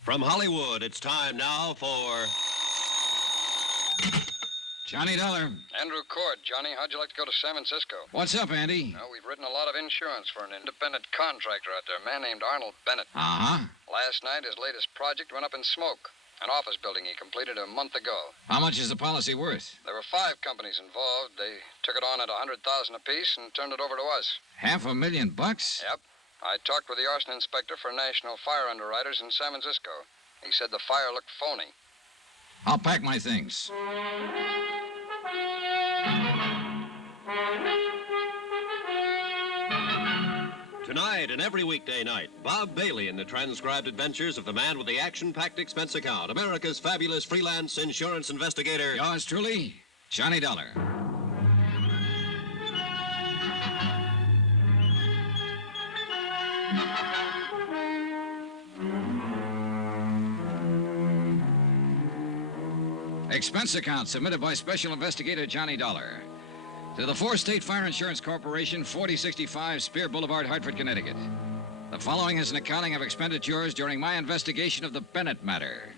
From Hollywood, it's time now for... Johnny Dollar. Andrew Cord. Johnny, how'd you like to go to San Francisco? What's up, Andy? Well, we've written a lot of insurance for an independent contractor out there, a man named Arnold Bennett. Uh-huh. Last night, his latest project went up in smoke. An office building he completed a month ago. How much is the policy worth? There were 5 companies involved. They took it on at $100,000 apiece and turned it over to us. $500,000? Yep. I talked with the arson inspector for National Fire Underwriters in San Francisco. He said the fire looked phony. I'll pack my things. Tonight and every weekday night, Bob Bailey in the transcribed adventures of the man with the action-packed expense account, America's fabulous freelance insurance investigator. Yours truly, Johnny Dollar. Expense account submitted by Special Investigator Johnny Dollar to the 4-State Fire Insurance Corporation, 4065 Spear Boulevard, Hartford, Connecticut. The following is an accounting of expenditures during my investigation of the Bennett matter.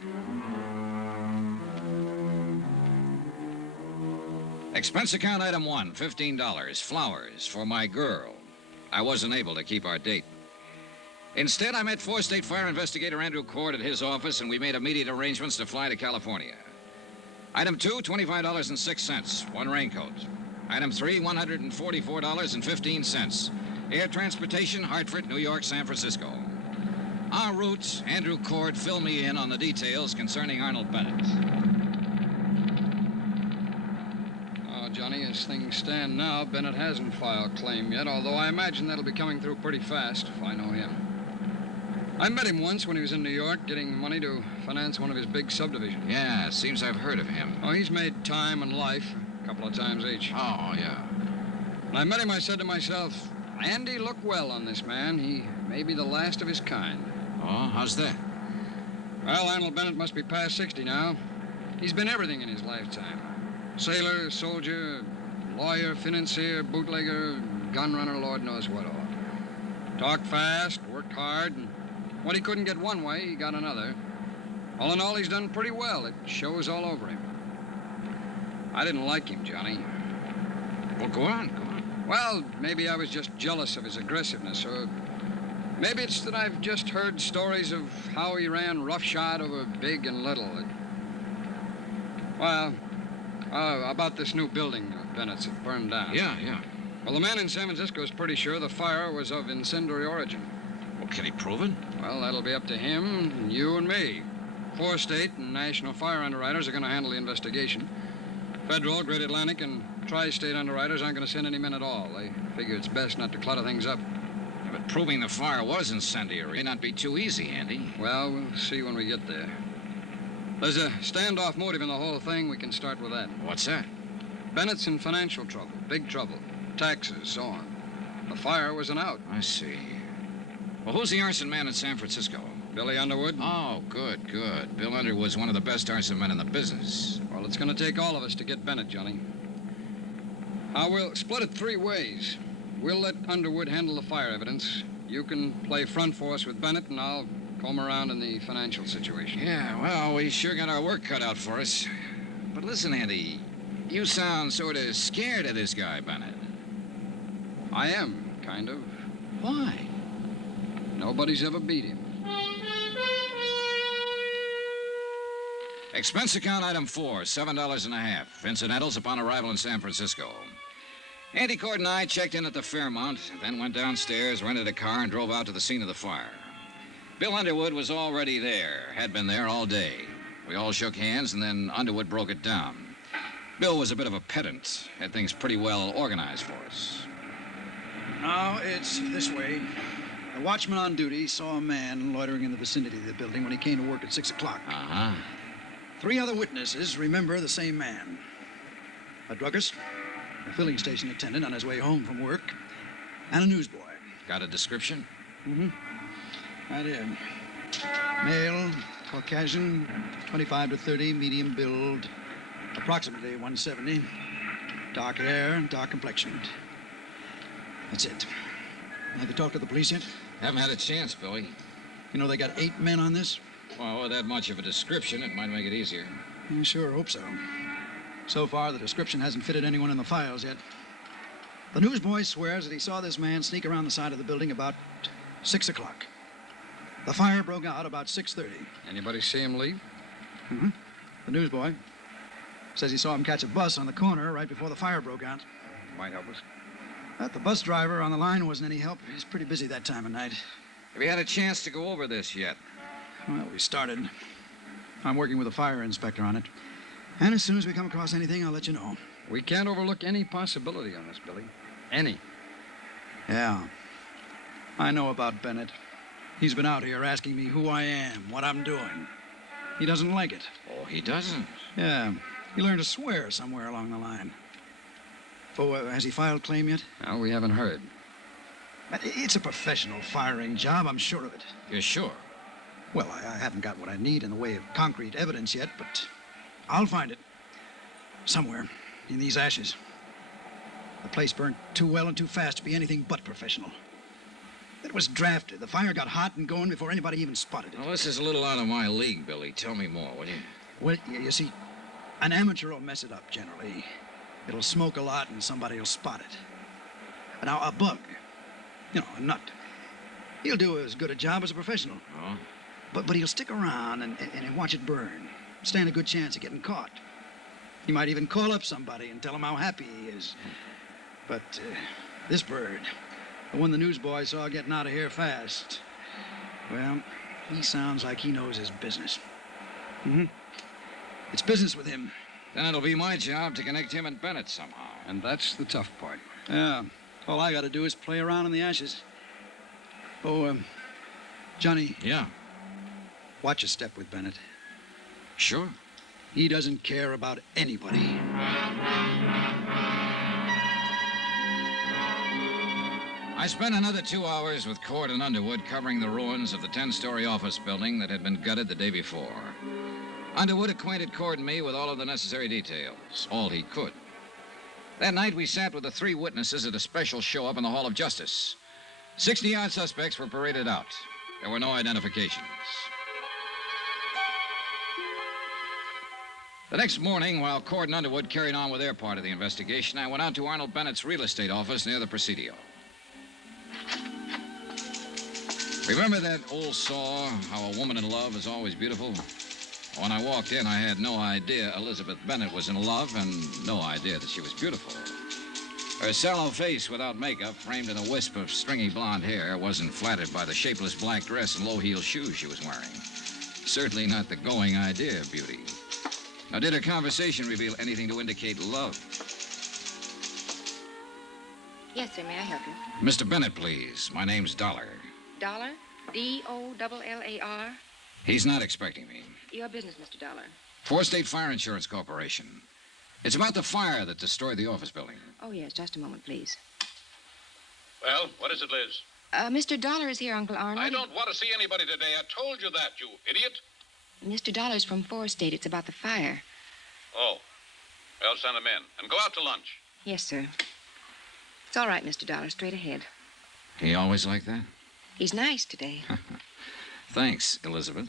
Expense account item 1, $15, flowers for my girl. I wasn't able to keep our date. Instead, I met 4-State Fire Investigator Andrew Cord at his office, and we made immediate arrangements to fly to California. Item 2, $25.06, 1 raincoat. Item 3, $144.15. Air transportation, Hartford, New York, San Francisco. En route, Andrew Cord filled me in on the details concerning Arnold Bennett. Oh, Johnny, as things stand now, Bennett hasn't filed claim yet, although I imagine that'll be coming through pretty fast if I know him. I met him once when he was in New York getting money to finance one of his big subdivisions. Yeah, seems I've heard of him. Oh, he's made time and life a couple of times each. Oh, yeah. When I met him, I said to myself, Andy, look well on this man. He may be the last of his kind. Oh, how's that? Well, Arnold Bennett must be past 60 now. He's been everything in his lifetime. Sailor, soldier, lawyer, financier, bootlegger, gun runner, Lord knows what all. Talked fast, worked hard, and what he couldn't get one way, he got another. All in all, he's done pretty well. It shows all over him. I didn't like him, Johnny. Well, go on. Well, maybe I was just jealous of his aggressiveness, or maybe it's that I've just heard stories of how he ran roughshod over big and little. About this new building of Bennett's that burned down. Yeah. Well, the man in San Francisco is pretty sure the fire was of incendiary origin. Well, can he prove it? Well, that'll be up to him, and you, and me. 4-State and National Fire Underwriters are going to handle the investigation. Federal, Great Atlantic, and Tri-State Underwriters aren't going to send any men at all. They figure it's best not to clutter things up. Yeah, but proving the fire was incendiary may not be too easy, Andy. Well, we'll see when we get there. There's a standoff motive in the whole thing. We can start with that. What's that? Bennett's in financial trouble, big trouble. Taxes, so on. The fire was an out. I see. Well, who's the arson man in San Francisco? Billy Underwood? Oh, good. Bill Underwood's one of the best arson men in the business. Well, it's going to take all of us to get Bennett, Johnny. We'll split it 3 ways. We'll let Underwood handle the fire evidence. You can play front force with Bennett, and I'll comb around in the financial situation. Yeah, well, we sure got our work cut out for us. But listen, Andy, you sound sort of scared of this guy, Bennett. I am, kind of. Why? Nobody's ever beat him. Expense account item 4, $7.50. Incidentals upon arrival in San Francisco. Andy Cord and I checked in at the Fairmont, then went downstairs, rented a car, and drove out to the scene of the fire. Bill Underwood was already there, had been there all day. We all shook hands, and then Underwood broke it down. Bill was a bit of a pedant, had things pretty well organized for us. Now, it's this way. A watchman on duty saw a man loitering in the vicinity of the building when he came to work at 6 o'clock. Uh-huh. 3 other witnesses remember the same man. A druggist, a filling station attendant on his way home from work, and a newsboy. Got a description? Mm-hmm. I did. Male, Caucasian, 25 to 30, medium build, approximately 170, dark hair, dark complexioned. That's it. Have you talked to the police yet? Haven't had a chance, Billy. You know they got 8 men on this? Well, with that much of a description, it might make it easier. I sure hope so. So far, the description hasn't fitted anyone in the files yet. The newsboy swears that he saw this man sneak around the side of the building about 6 o'clock. The fire broke out about 6:30. Anybody see him leave? Mm-hmm. The newsboy says he saw him catch a bus on the corner right before the fire broke out. Might help us. But the bus driver on the line wasn't any help. He's pretty busy that time of night. Have you had a chance to go over this yet? Well, we started. I'm working with a fire inspector on it. And as soon as we come across anything, I'll let you know. We can't overlook any possibility on this, Billy. Any. Yeah. I know about Bennett. He's been out here asking me who I am, what I'm doing. He doesn't like it. Oh, he doesn't? Yeah. He learned to swear somewhere along the line. Oh, has he filed claim yet? No, we haven't heard. But it's a professional firing job, I'm sure of it. You're sure? Well, I haven't got what I need in the way of concrete evidence yet, but I'll find it. Somewhere in these ashes. The place burned too well and too fast to be anything but professional. It was drafted. The fire got hot and going before anybody even spotted it. Well, this is a little out of my league, Billy. Tell me more, will you? Well, you see, an amateur will mess it up generally. It'll smoke a lot and somebody will spot it. Now, a bug, a nut, he'll do as good a job as a professional. Oh? But he'll stick around and watch it burn. Stand a good chance of getting caught. He might even call up somebody and tell him how happy he is. But this bird, the one the newsboy saw getting out of here fast, well, he sounds like he knows his business. Mm-hmm. It's business with him. Then it'll be my job to connect him and Bennett somehow. And that's the tough part. Yeah. All I got to do is play around in the ashes. Oh, Johnny. Yeah? Watch your step with Bennett. Sure. He doesn't care about anybody. I spent another 2 hours with Cord and Underwood covering the ruins of the 10-story office building that had been gutted the day before. Underwood acquainted Cord and me with all of the necessary details, all he could. That night, we sat with the 3 witnesses at a special show-up in the Hall of Justice. 60-odd suspects were paraded out. There were no identifications. The next morning, while Cord and Underwood carried on with their part of the investigation, I went out to Arnold Bennett's real estate office near the Presidio. Remember that old saw, how a woman in love is always beautiful? When I walked in, I had no idea Elizabeth Bennett was in love and no idea that she was beautiful. Her sallow face without makeup, framed in a wisp of stringy blonde hair, wasn't flattered by the shapeless black dress and low-heeled shoes she was wearing. Certainly not the going idea of beauty. Now, did her conversation reveal anything to indicate love? Yes, sir. May I help you? Mr. Bennett, please. My name's Dollar. Dollar? D-O-L-L-A-R? He's not expecting me. Your business, Mr. Dollar. Four State Fire Insurance Corporation. It's about the fire that destroyed the office building. Oh, yes. Just a moment, please. Well, what is it, Liz? Mr. Dollar is here, Uncle Arnold. I don't want to see anybody today. I told you that, you idiot. Mr. Dollar's from 4 State. It's about the fire. Oh. Well, send him in. And go out to lunch. Yes, sir. It's all right, Mr. Dollar. Straight ahead. He always like that? He's nice today. Thanks, Elizabeth.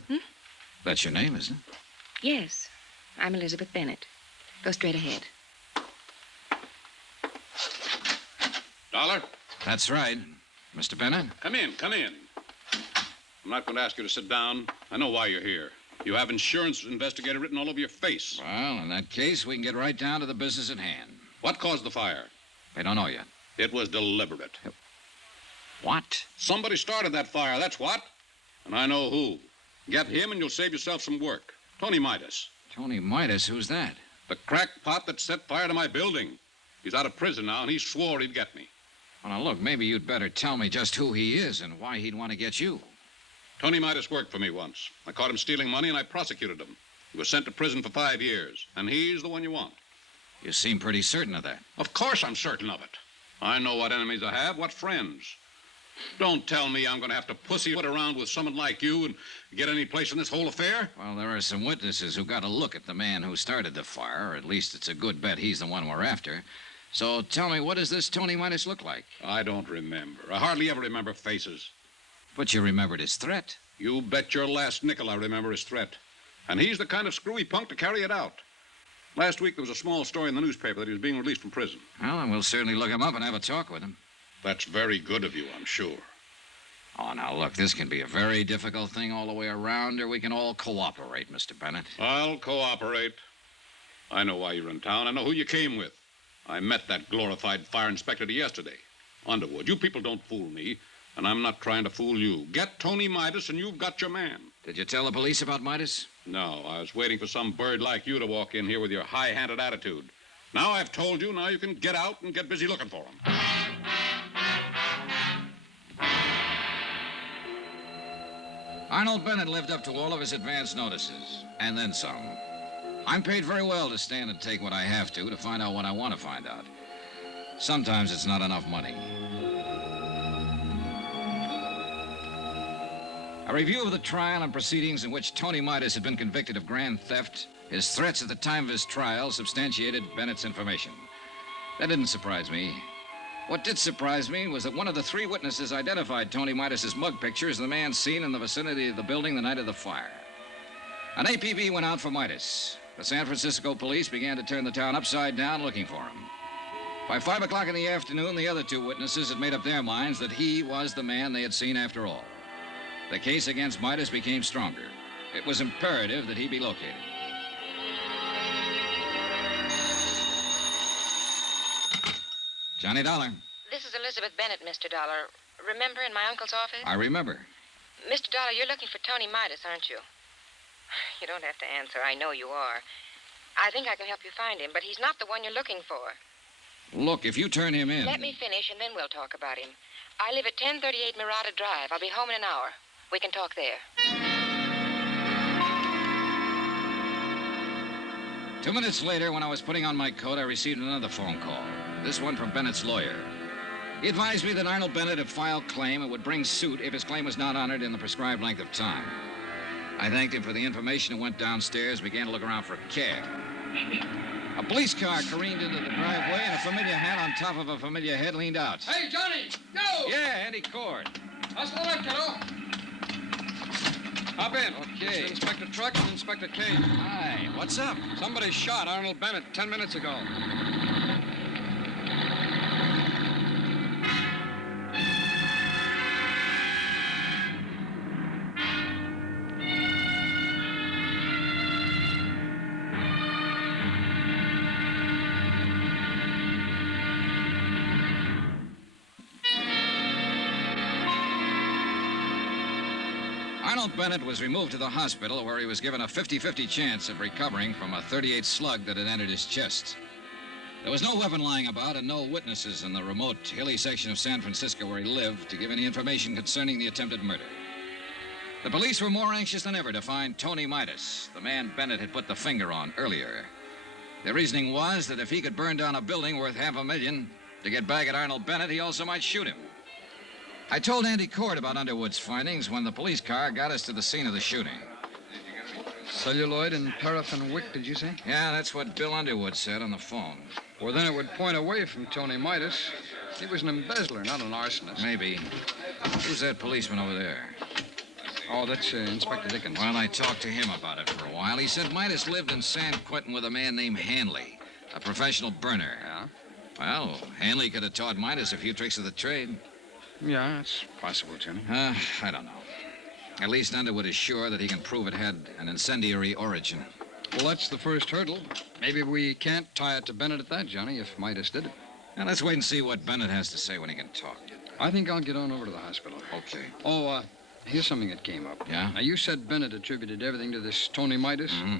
That's your name, isn't it? Yes. I'm Elizabeth Bennett. Go straight ahead. Dollar? That's right. Mr. Bennett? Come in, come in. I'm not going to ask you to sit down. I know why you're here. You have insurance investigator written all over your face. Well, in that case, we can get right down to the business at hand. What caused the fire? They don't know yet. It was deliberate. What? Somebody started that fire, that's what. And I know who. Get him and you'll save yourself some work. Tony Midas. Tony Midas? Who's that? The crackpot that set fire to my building. He's out of prison now, and he swore he'd get me. Well, now, look, maybe you'd better tell me just who he is and why he'd want to get you. Tony Midas worked for me once. I caught him stealing money, and I prosecuted him. He was sent to prison for 5 years, and he's the one you want. You seem pretty certain of that. Of course I'm certain of it. I know what enemies I have, what friends. Don't tell me I'm going to have to pussyfoot around with someone like you and get any place in this whole affair. Well, there are some witnesses who got a look at the man who started the fire, or at least it's a good bet he's the one we're after. So tell me, what does this Tony Midas look like? I don't remember. I hardly ever remember faces. But you remembered his threat. You bet your last nickel I remember his threat. And he's the kind of screwy punk to carry it out. Last week there was a small story in the newspaper that he was being released from prison. Well, then we'll certainly look him up and have a talk with him. That's very good of you, I'm sure. Oh, now, look, this can be a very difficult thing all the way around, or we can all cooperate, Mr. Bennett. I'll cooperate. I know why you're in town. I know who you came with. I met that glorified fire inspector yesterday. Underwood, you people don't fool me, and I'm not trying to fool you. Get Tony Midas, and you've got your man. Did you tell the police about Midas? No, I was waiting for some bird like you to walk in here with your high-handed attitude. Now I've told you, now you can get out and get busy looking for him. Arnold Bennett lived up to all of his advance notices, and then some. I'm paid very well to stand and take what I have to find out what I want to find out. Sometimes it's not enough money. A review of the trial and proceedings in which Tony Midas had been convicted of grand theft, his threats at the time of his trial substantiated Bennett's information. That didn't surprise me. What did surprise me was that one of the three witnesses identified Tony Midas's mug picture as the man seen in the vicinity of the building the night of the fire. An APB went out for Midas. The San Francisco police began to turn the town upside down looking for him. By 5 o'clock in the afternoon, the other two witnesses had made up their minds that he was the man they had seen after all. The case against Midas became stronger. It was imperative that he be located. Johnny Dollar. This is Elizabeth Bennett, Mr. Dollar. Remember in my uncle's office? I remember. Mr. Dollar, you're looking for Tony Midas, aren't you? You don't have to answer. I know you are. I think I can help you find him, but he's not the one you're looking for. Look, if you turn him in... Let me finish, and then we'll talk about him. I live at 1038 Murata Drive. I'll be home in an hour. We can talk there. 2 minutes later, when I was putting on my coat, I received another phone call. This one from Bennett's lawyer. He advised me that Arnold Bennett had filed claim and would bring suit if his claim was not honored in the prescribed length of time. I thanked him for the information and went downstairs, began to look around for a cab. A police car careened into the driveway, and a familiar hat on top of a familiar head leaned out. Hey, Johnny! Go! Yeah, Andy Cord. How's the left, kiddo? Hop in. Okay. It's Inspector Truck and Inspector Kane. Hi, what's up? Somebody shot Arnold Bennett 10 minutes ago. Arnold Bennett was removed to the hospital where he was given a 50-50 chance of recovering from a .38 slug that had entered his chest. There was no weapon lying about and no witnesses in the remote, hilly section of San Francisco where he lived to give any information concerning the attempted murder. The police were more anxious than ever to find Tony Midas, the man Bennett had put the finger on earlier. Their reasoning was that if he could burn down a building worth $500,000 to get back at Arnold Bennett, he also might shoot him. I told Andy Cord about Underwood's findings when the police car got us to the scene of the shooting. Celluloid and paraffin wick, did you say? Yeah, that's what Bill Underwood said on the phone. Well, then it would point away from Tony Midas. He was an embezzler, not an arsonist. Maybe. Who's that policeman over there? Oh, that's Inspector Dickens. Well, I talked to him about it for a while. He said Midas lived in San Quentin with a man named Hanley, a professional burner. Yeah? Well, Hanley could have taught Midas a few tricks of the trade. Yeah, it's possible, Johnny. I don't know. At least Underwood is sure that he can prove it had an incendiary origin. Well, that's the first hurdle. Maybe we can't tie it to Bennett at that, Johnny, if Midas did it. Now, let's wait and see what Bennett has to say when he can talk. I think I'll get on over to the hospital. Okay. Oh, here's something that came up. Yeah? Now, you said Bennett attributed everything to this Tony Midas. Mm-hmm.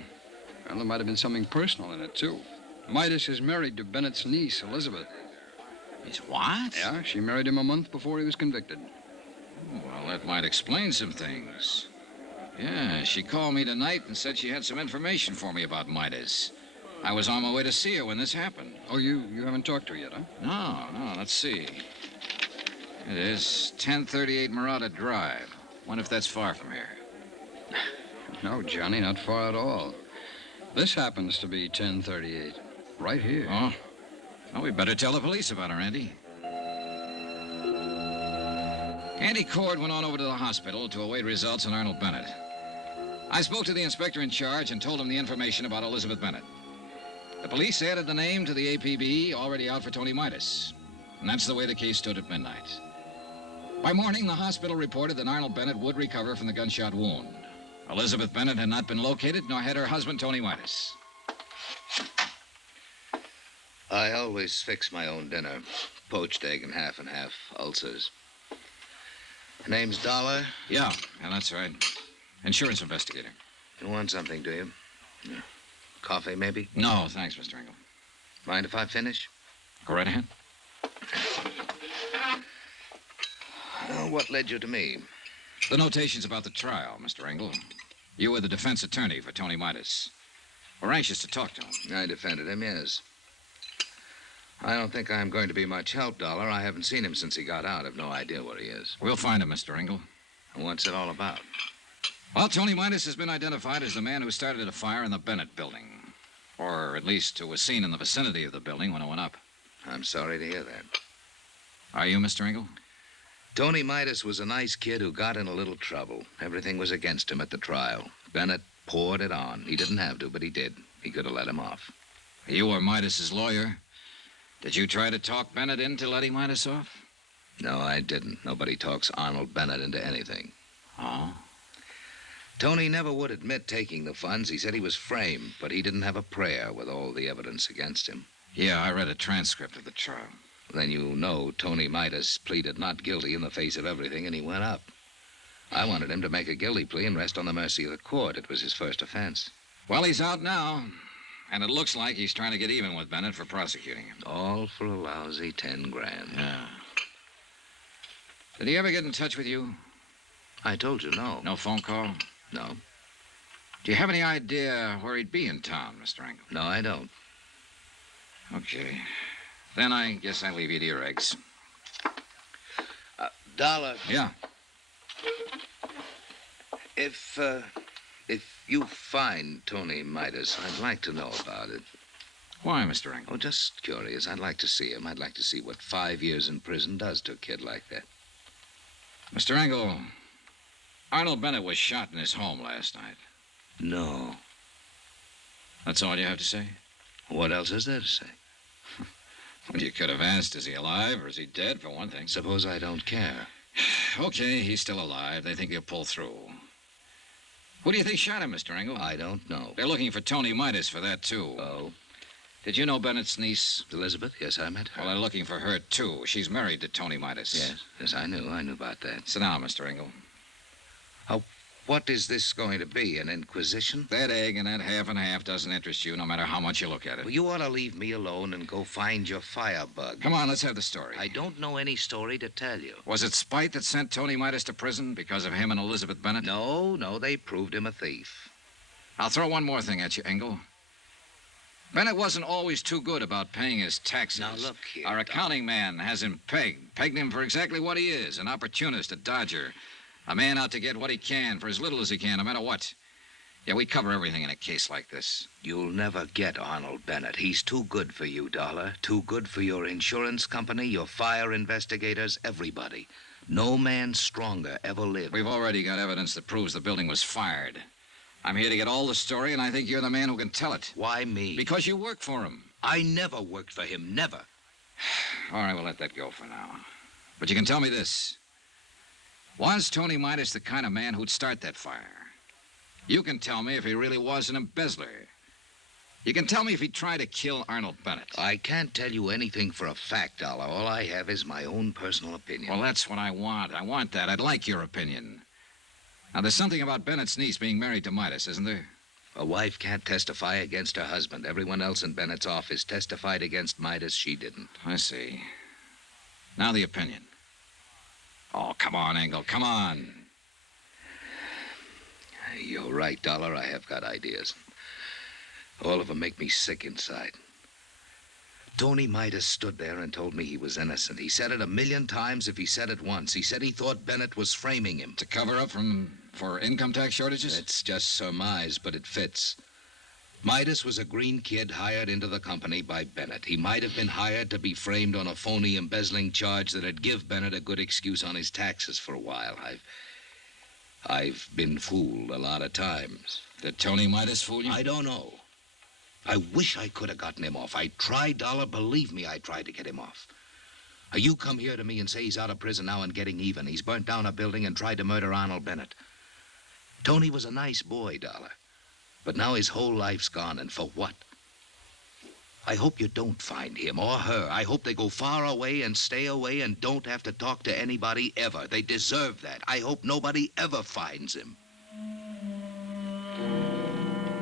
Well, there might have been something personal in it, too. Midas is married to Bennett's niece, Elizabeth. He's what? Yeah, she married him a month before he was convicted. Well, that might explain some things. Yeah, she called me tonight and said she had some information for me about Midas. I was on my way to see her when this happened. Oh, you haven't talked to her yet, huh? No, let's see. It is 1038 Murata Drive. Wonder if that's far from here. No, Johnny, not far at all. This happens to be 1038. Right here. Oh? Well, we better tell the police about her, Andy. Andy Cord went on over to the hospital to await results on Arnold Bennett. I spoke to the inspector in charge and told him the information about Elizabeth Bennett. The police added the name to the APB already out for Tony Midas. And that's the way the case stood at midnight. By morning, the hospital reported that Arnold Bennett would recover from the gunshot wound. Elizabeth Bennett had not been located, nor had her husband, Tony Midas. I always fix my own dinner. Poached egg and half ulcers. Name's Dollar? Yeah, that's right. Insurance investigator. You want something, do you? Yeah. Coffee, maybe? No, thanks, Mr. Engel. Mind if I finish? Go right ahead. What led you to me? The notations about the trial, Mr. Engel. You were the defense attorney for Tony Midas. We're anxious to talk to him. I defended him, yes. I don't think I'm going to be much help, Dollar. I haven't seen him since he got out. I've no idea where he is. We'll find him, Mr. Engel. What's it all about? Well, Tony Midas has been identified as the man who started a fire in the Bennett building. Or at least who was seen in the vicinity of the building when it went up. I'm sorry to hear that. Are you, Mr. Engel? Tony Midas was a nice kid who got in a little trouble. Everything was against him at the trial. Bennett poured it on. He didn't have to, but he did. He could have let him off. You were Midas's lawyer. Did you try to talk Bennett into letting Midas off? No, I didn't. Nobody talks Arnold Bennett into anything. Oh? Tony never would admit taking the funds. He said he was framed, but he didn't have a prayer with all the evidence against him. Yeah, I read a transcript of the trial. Then you know Tony Midas pleaded not guilty in the face of everything, and he went up. I wanted him to make a guilty plea and rest on the mercy of the court. It was his first offense. Well, he's out now, and it looks like he's trying to get even with Bennett for prosecuting him. All for a lousy 10 grand. Yeah. Did he ever get in touch with you? I told you no. No phone call? No. Do you have any idea where he'd be in town, Mr. Engel? No, I don't. Okay. Then I guess I leave you to your eggs. Dollar. Yeah. If you find Tony Midas, I'd like to know about it. Why, Mr. Engel? Oh, just curious. I'd like to see him. I'd like to see what 5 years in prison does to a kid like that. Mr. Engel, Arnold Bennett was shot in his home last night. No. That's all you have to say? What else is there to say? Well, you could have asked, is he alive or is he dead, for one thing? Suppose I don't care. Okay, he's still alive. They think he'll pull through. Who do you think shot him, Mr. Engel? I don't know. They're looking for Tony Midas for that, too. Oh? Did you know Bennett's niece? Elizabeth? Yes, I met her. Well, they're looking for her, too. She's married to Tony Midas. Yes, I knew about that. Sit down, Mr. Engel. What is this going to be, an inquisition? That egg and that half and half doesn't interest you, no matter how much you look at it. Well, you ought to leave me alone and go find your firebug. Come on, let's have the story. I don't know any story to tell you. Was it spite that sent Tony Midas to prison because of him and Elizabeth Bennett? No, they proved him a thief. I'll throw one more thing at you, Engel. Bennett wasn't always too good about paying his taxes. Now, look here, Our accounting man has him pegged him for exactly what he is, an opportunist, a dodger. A man out to get what he can for as little as he can, no matter what. Yeah, we cover everything in a case like this. You'll never get Arnold Bennett. He's too good for you, Dollar. Too good for your insurance company, your fire investigators, everybody. No man stronger ever lived. We've already got evidence that proves the building was fired. I'm here to get all the story, and I think you're the man who can tell it. Why me? Because you work for him. I never worked for him, never. All right, we'll let that go for now. But you can tell me this. Was Tony Midas the kind of man who'd start that fire? You can tell me if he really was an embezzler. You can tell me if he tried to kill Arnold Bennett. I can't tell you anything for a fact, Dollar. All I have is my own personal opinion. Well, that's what I want. I want that. I'd like your opinion. Now, there's something about Bennett's niece being married to Midas, isn't there? A wife can't testify against her husband. Everyone else in Bennett's office testified against Midas. She didn't. I see. Now the opinion. Oh, come on, Engel, come on. You're right, Dollar. I have got ideas. All of them make me sick inside. Tony Midas stood there and told me he was innocent. He said it 1,000,000 times if he said it once. He said he thought Bennett was framing him. To cover up for income tax shortages? It's just surmise, but it fits. Midas was a green kid hired into the company by Bennett. He might have been hired to be framed on a phony embezzling charge that'd give Bennett a good excuse on his taxes for a while. I've been fooled a lot of times. Did Tony Midas fool you? I don't know. I wish I could have gotten him off. I tried, Dollar. Believe me, I tried to get him off. You come here to me and say he's out of prison now and getting even. He's burnt down a building and tried to murder Arnold Bennett. Tony was a nice boy, Dollar. But now his whole life's gone, and for what? I hope you don't find him or her. I hope they go far away and stay away and don't have to talk to anybody ever. They deserve that. I hope nobody ever finds him.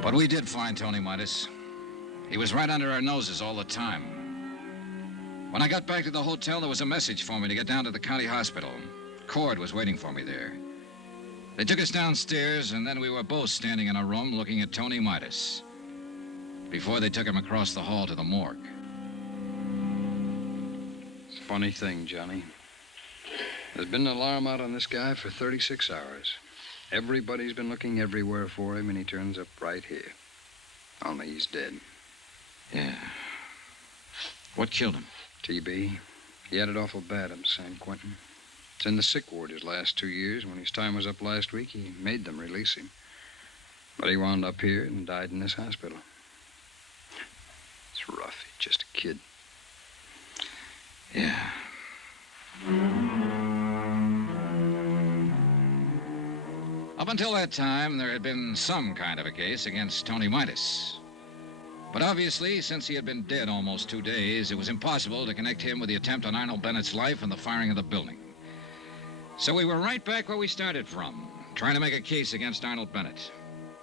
But we did find Tony Midas. He was right under our noses all the time. When I got back to the hotel, there was a message for me to get down to the county hospital. Cord was waiting for me there. They took us downstairs, and then we were both standing in a room looking at Tony Midas before they took him across the hall to the morgue. It's a funny thing, Johnny. There's been an alarm out on this guy for 36 hours. Everybody's been looking everywhere for him, and he turns up right here. Only he's dead. Yeah. What killed him? TB. He had it awful bad up in San Quentin. It's in the sick ward his last 2 years. When his time was up last week, he made them release him. But he wound up here and died in this hospital. It's rough. He's just a kid. Yeah. Up until that time, there had been some kind of a case against Tony Midas. But obviously, since he had been dead almost 2 days, it was impossible to connect him with the attempt on Arnold Bennett's life and the firing of the building. So we were right back where we started from, trying to make a case against Arnold Bennett,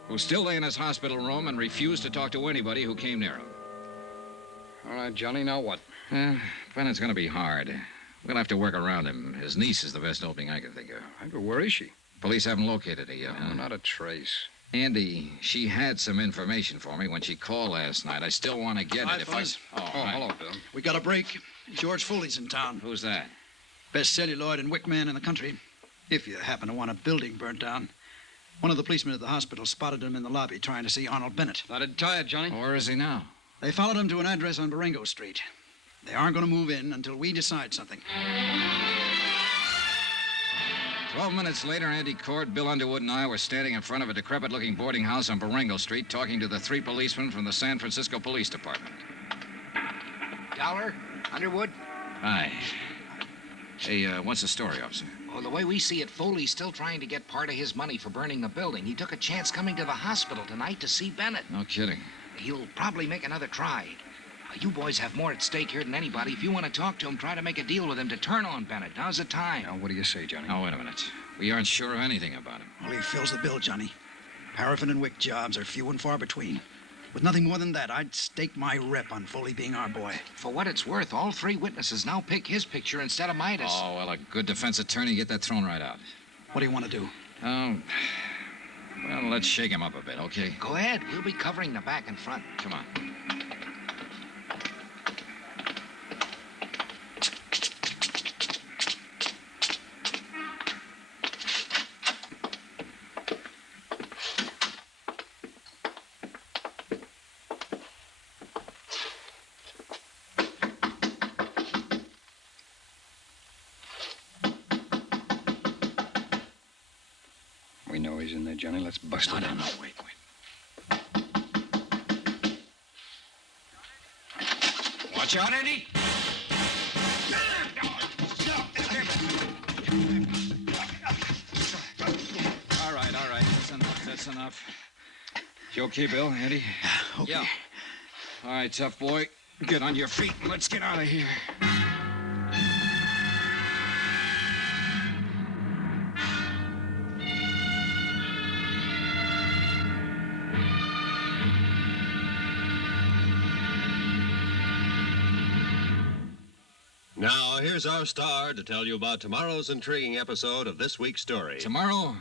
who still lay in his hospital room and refused to talk to anybody who came near him. All right, Johnny, now what? Bennett's going to be hard. We'll have to work around him. His niece is the best opening I can think of. But where is she? Police haven't located her yet. No, not a trace. Andy, she had some information for me when she called last night. I still want to get Hi, it if fellas. I... Oh, hello, Bill. We got a break. George Foley's in town. Who's that? Best celluloid and wick man in the country. If you happen to want a building burnt down. One of the policemen at the hospital spotted him in the lobby trying to see Arnold Bennett. Not tired, Johnny. Where is he now? They followed him to an address on Baringo Street. They aren't going to move in until we decide something. 12 minutes later, Andy Cord, Bill Underwood, and I were standing in front of a decrepit-looking boarding house on Baringo Street talking to the 3 policemen from the San Francisco Police Department. Dollar? Underwood? Hi. Hey, what's the story, officer? Well, the way we see it, Foley's still trying to get part of his money for burning the building. He took a chance coming to the hospital tonight to see Bennett. No kidding. He'll probably make another try. You boys have more at stake here than anybody. If you want to talk to him, try to make a deal with him to turn on Bennett. Now's the time. Now, what do you say, Johnny? Now, wait a minute. We aren't sure of anything about him. Well, he fills the bill, Johnny. Paraffin and wick jobs are few and far between. With nothing more than that, I'd stake my rep on Foley being our boy. For what it's worth, all 3 witnesses now pick his picture instead of Midas. Oh, well, a good defense attorney, get that thrown right out. What do you want to do? Oh, well, let's shake him up a bit, okay? Go ahead. We'll be covering the back and front. Come on. We know he's in there, Johnny. Let's bust it. No, wait. Watch out, Andy! All right. That's enough. You okay, Bill, Andy? Okay. Yeah. All right, tough boy. Get on your feet and let's get out of here. Now, here's our star to tell you about tomorrow's intriguing episode of this week's story. Tomorrow,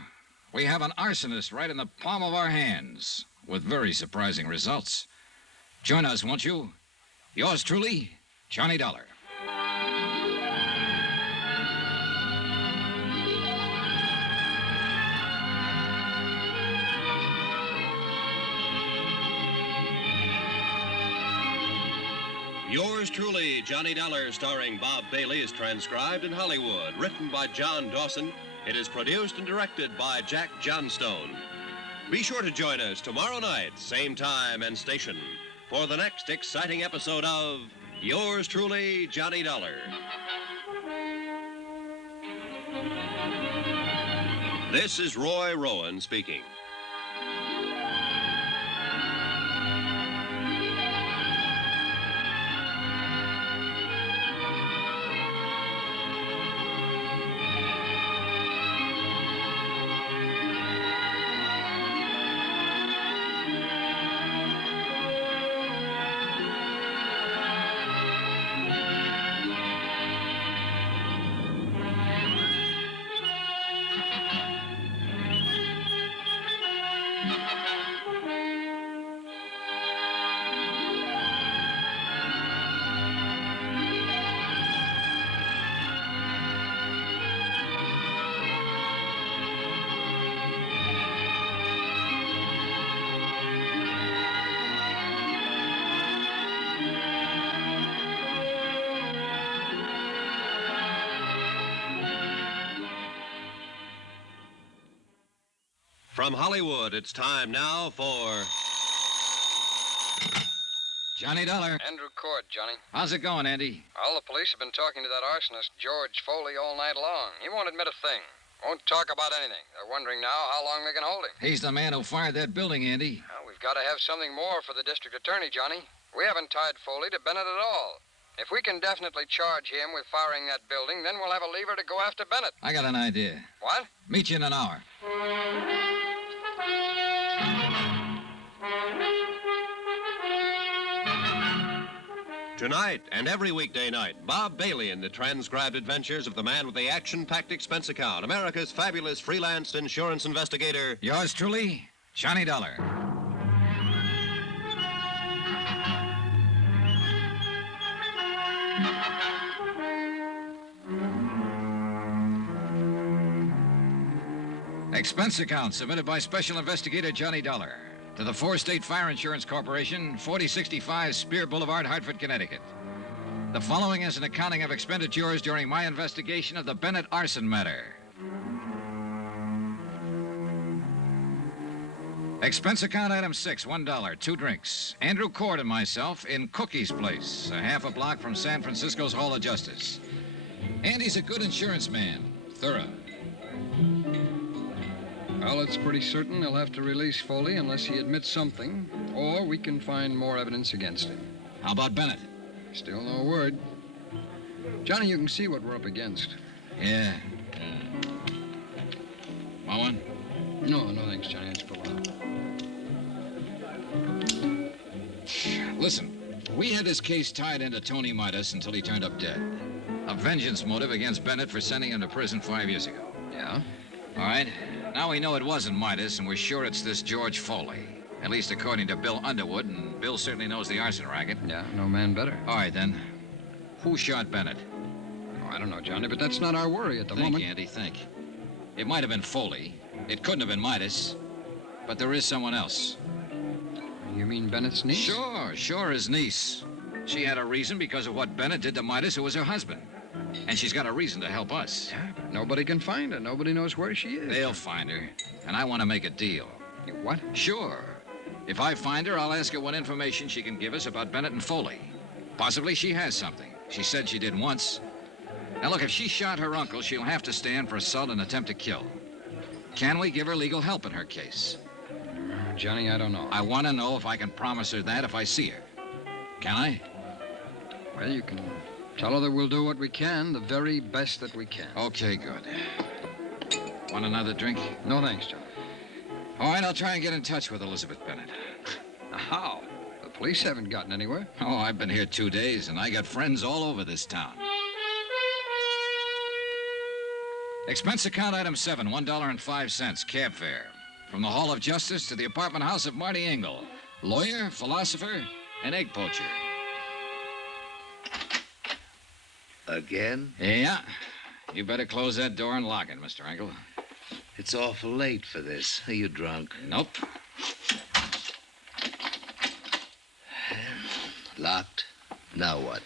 we have an arsonist right in the palm of our hands with very surprising results. Join us, won't you? Yours truly, Johnny Dollar. Yours truly, Johnny Dollar, starring Bob Bailey, is transcribed in Hollywood. Written by John Dawson. It is produced and directed by Jack Johnstone. Be sure to join us tomorrow night, same time and station, for the next exciting episode of Yours truly, Johnny Dollar. This is Roy Rowan speaking. From Hollywood, it's time now for... Johnny Dollar. Andrew Cord, Johnny. How's it going, Andy? All the police have been talking to that arsonist, George Foley, all night long. He won't admit a thing. Won't talk about anything. They're wondering now how long they can hold him. He's the man who fired that building, Andy. Well, we've got to have something more for the district attorney, Johnny. We haven't tied Foley to Bennett at all. If we can definitely charge him with firing that building, then we'll have a lever to go after Bennett. I got an idea. What? Meet you in an hour. Tonight and every weekday night, Bob Bailey in the transcribed adventures of the man with the action-packed expense account, America's fabulous freelance insurance investigator. Yours truly, Johnny Dollar. Expense account submitted by Special Investigator Johnny Dollar to the Four State Fire Insurance Corporation, 4065 Spear Boulevard, Hartford, Connecticut. The following is an accounting of expenditures during my investigation of the Bennett arson matter. Expense account item 6, $1, 2 drinks. Andrew Cord and myself in Cookie's Place, a half a block from San Francisco's Hall of Justice. Andy's a good insurance man, thorough. Well, it's pretty certain they'll have to release Foley unless he admits something, or we can find more evidence against him. How about Bennett? Still no word. Johnny, you can see what we're up against. Yeah. Want one? No, thanks, Johnny. It's for a while. Listen, we had this case tied into Tony Midas until he turned up dead. A vengeance motive against Bennett for sending him to prison 5 years ago. Yeah? All right. Now we know it wasn't Midas, and we're sure it's this George Foley. At least according to Bill Underwood, and Bill certainly knows the arson racket. Yeah, no man better. All right, then. Who shot Bennett? Oh, I don't know, Johnny, but that's not our worry at the moment. Think, Andy, think. It might have been Foley. It couldn't have been Midas. But there is someone else. You mean Bennett's niece? Sure, his niece. She had a reason because of what Bennett did to Midas, who was her husband. And she's got a reason to help us. Yeah, but nobody can find her. Nobody knows where she is. They'll find her. And I want to make a deal. What? Sure. If I find her, I'll ask her what information she can give us about Bennett and Foley. Possibly she has something. She said she did once. Now, look, if she shot her uncle, she'll have to stand for assault and attempt to kill. Can we give her legal help in her case? Johnny, I don't know. I want to know if I can promise her that if I see her. Can I? Well, you can tell her that we'll do what we can, the very best that we can. Okay, good. Want another drink? No, thanks, Johnny. All right, I'll try and get in touch with Elizabeth Bennett. How? The police haven't gotten anywhere. Oh, I've been here 2 days, and I got friends all over this town. Expense account item 7, $1.05, cab fare. From the Hall of Justice to the apartment house of Marty Engel, lawyer, philosopher, and egg poacher. Again? Yeah. You better close that door and lock it, Mr. Engel. It's awful late for this. Are you drunk? Nope. Locked? Now what?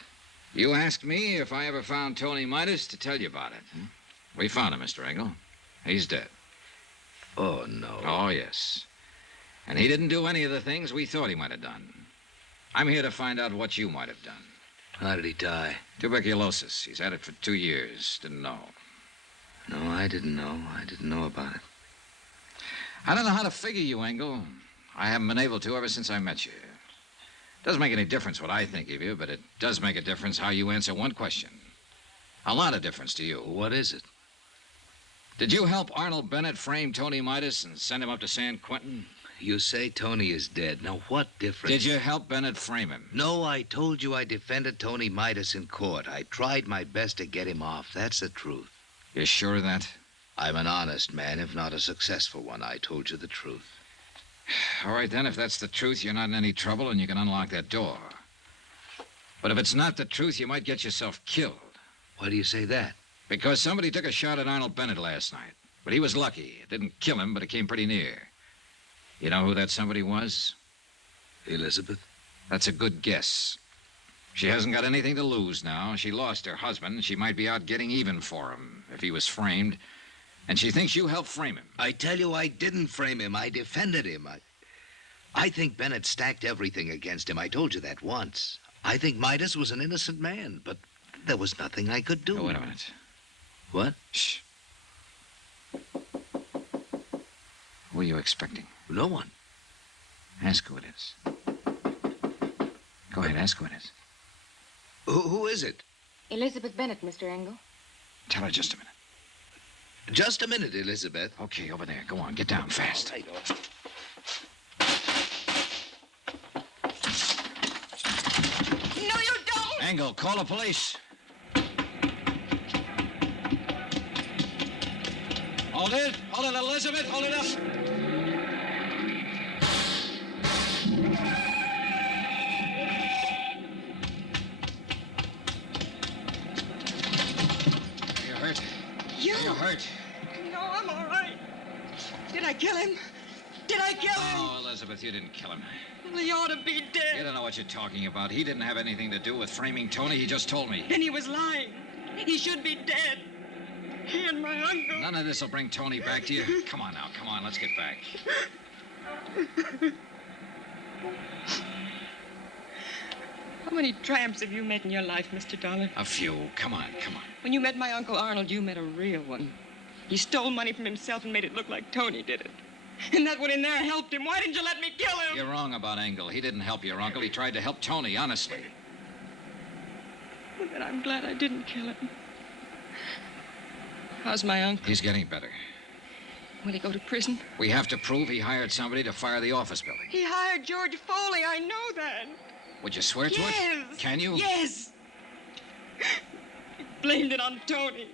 You asked me if I ever found Tony Midas to tell you about it. Hmm? We found him, Mr. Engel. He's dead. Oh, no. Oh, yes. And he didn't do any of the things we thought he might have done. I'm here to find out what you might have done. How did he die? Tuberculosis. He's had it for 2 years. Didn't know. No, I didn't know. I didn't know about it. I don't know how to figure you, Engel. I haven't been able to ever since I met you. Doesn't make any difference what I think of you, but it does make a difference how you answer one question. A lot of difference to you. What is it? Did you help Arnold Bennett frame Tony Midas and send him up to San Quentin? You say Tony is dead. Now, what difference? Did you help Bennett frame him? No, I told you I defended Tony Midas in court. I tried my best to get him off. That's the truth. You're sure of that? I'm an honest man, if not a successful one. I told you the truth. All right, then, if that's the truth, you're not in any trouble and you can unlock that door. But if it's not the truth, you might get yourself killed. Why do you say that? Because somebody took a shot at Arnold Bennett last night. But he was lucky. It didn't kill him, but it came pretty near. You know who that somebody was? Elizabeth? That's a good guess. She hasn't got anything to lose now. She lost her husband. She might be out getting even for him if he was framed. And she thinks you helped frame him. I tell you, I didn't frame him. I defended him. I think Bennett stacked everything against him. I told you that once. I think Midas was an innocent man, but there was nothing I could do. Oh, wait a minute. What? Shh. Who are you expecting? No one. Ask who it is. Go ahead, ask who it is. Who is it? Elizabeth Bennett, Mr. Engel. Tell her just a minute. Just a minute, Elizabeth. Okay, over there. Go on, get down fast. All right. No, you don't! Engel, call the police. Hold it, Elizabeth, hold it up. You're hurt. You? You're hurt. No, I'm all right. Did I kill him? Did I kill him? Oh, Elizabeth, you didn't kill him. Well, he ought to be You dead. don't know what you're talking about. He didn't have anything to do with framing Tony. He just told me. Then he was lying. He should be dead. He and my uncle. None of this will bring Tony back to you. Come on now, come on, let's get back. How many tramps have you met in your life, Mr. Dollar? A few. Come on, come on. When you met my Uncle Arnold, you met a real one. He stole money from himself and made it look like Tony did it. And that one in there helped him. Why didn't you let me kill him? You're wrong about Engel. He didn't help your uncle. He tried to help Tony, honestly. Well, then I'm glad I didn't kill him. How's my uncle? He's getting better. Will he go to prison? We have to prove he hired somebody to fire the office building. He hired George Foley. I know that. Would you swear to Yes. it? Can you? Yes. He blamed it on Tony.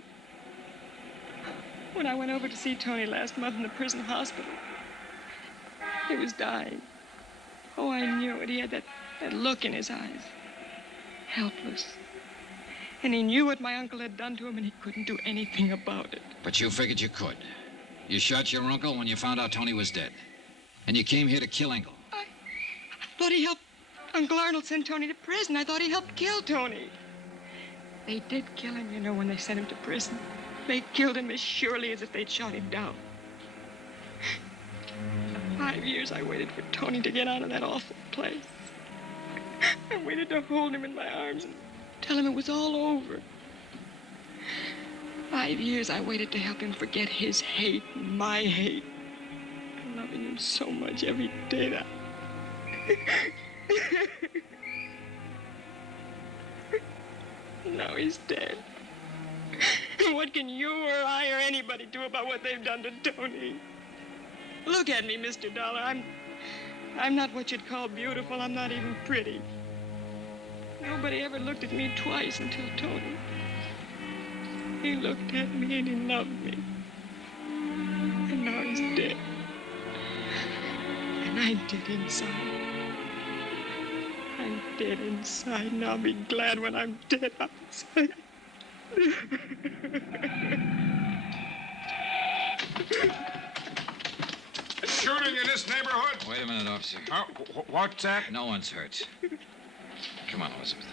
When I went over to see Tony last month in the prison hospital, he was dying. Oh, I knew it. He had that look in his eyes. Helpless. And he knew what my uncle had done to him, and he couldn't do anything about it. But you figured you could. You shot your uncle when you found out Tony was dead. And you came here to kill Engel. I thought he helped Uncle Arnold send Tony to prison. I thought he helped kill Tony. They did kill him, you know, when they sent him to prison. They killed him as surely as if they'd shot him down. 5 years I waited for Tony to get out of that awful place. I waited to hold him in my arms and tell him it was all over. 5 years I waited to help him forget his hate and my hate. Loving him so much every day that... Now he's dead. What can you or I or anybody do about what they've done to Tony? Look at me, Mr. Dollar. I'm not what you'd call beautiful. I'm not even pretty. Nobody ever looked at me twice until Tony. He looked at me and he loved me. And now he's dead. And I'm dead inside. I'm dead inside, and I'll be glad when I'm dead outside. Shooting in this neighborhood? Wait a minute, officer. What's that? No one's hurt. Come on, Elizabeth.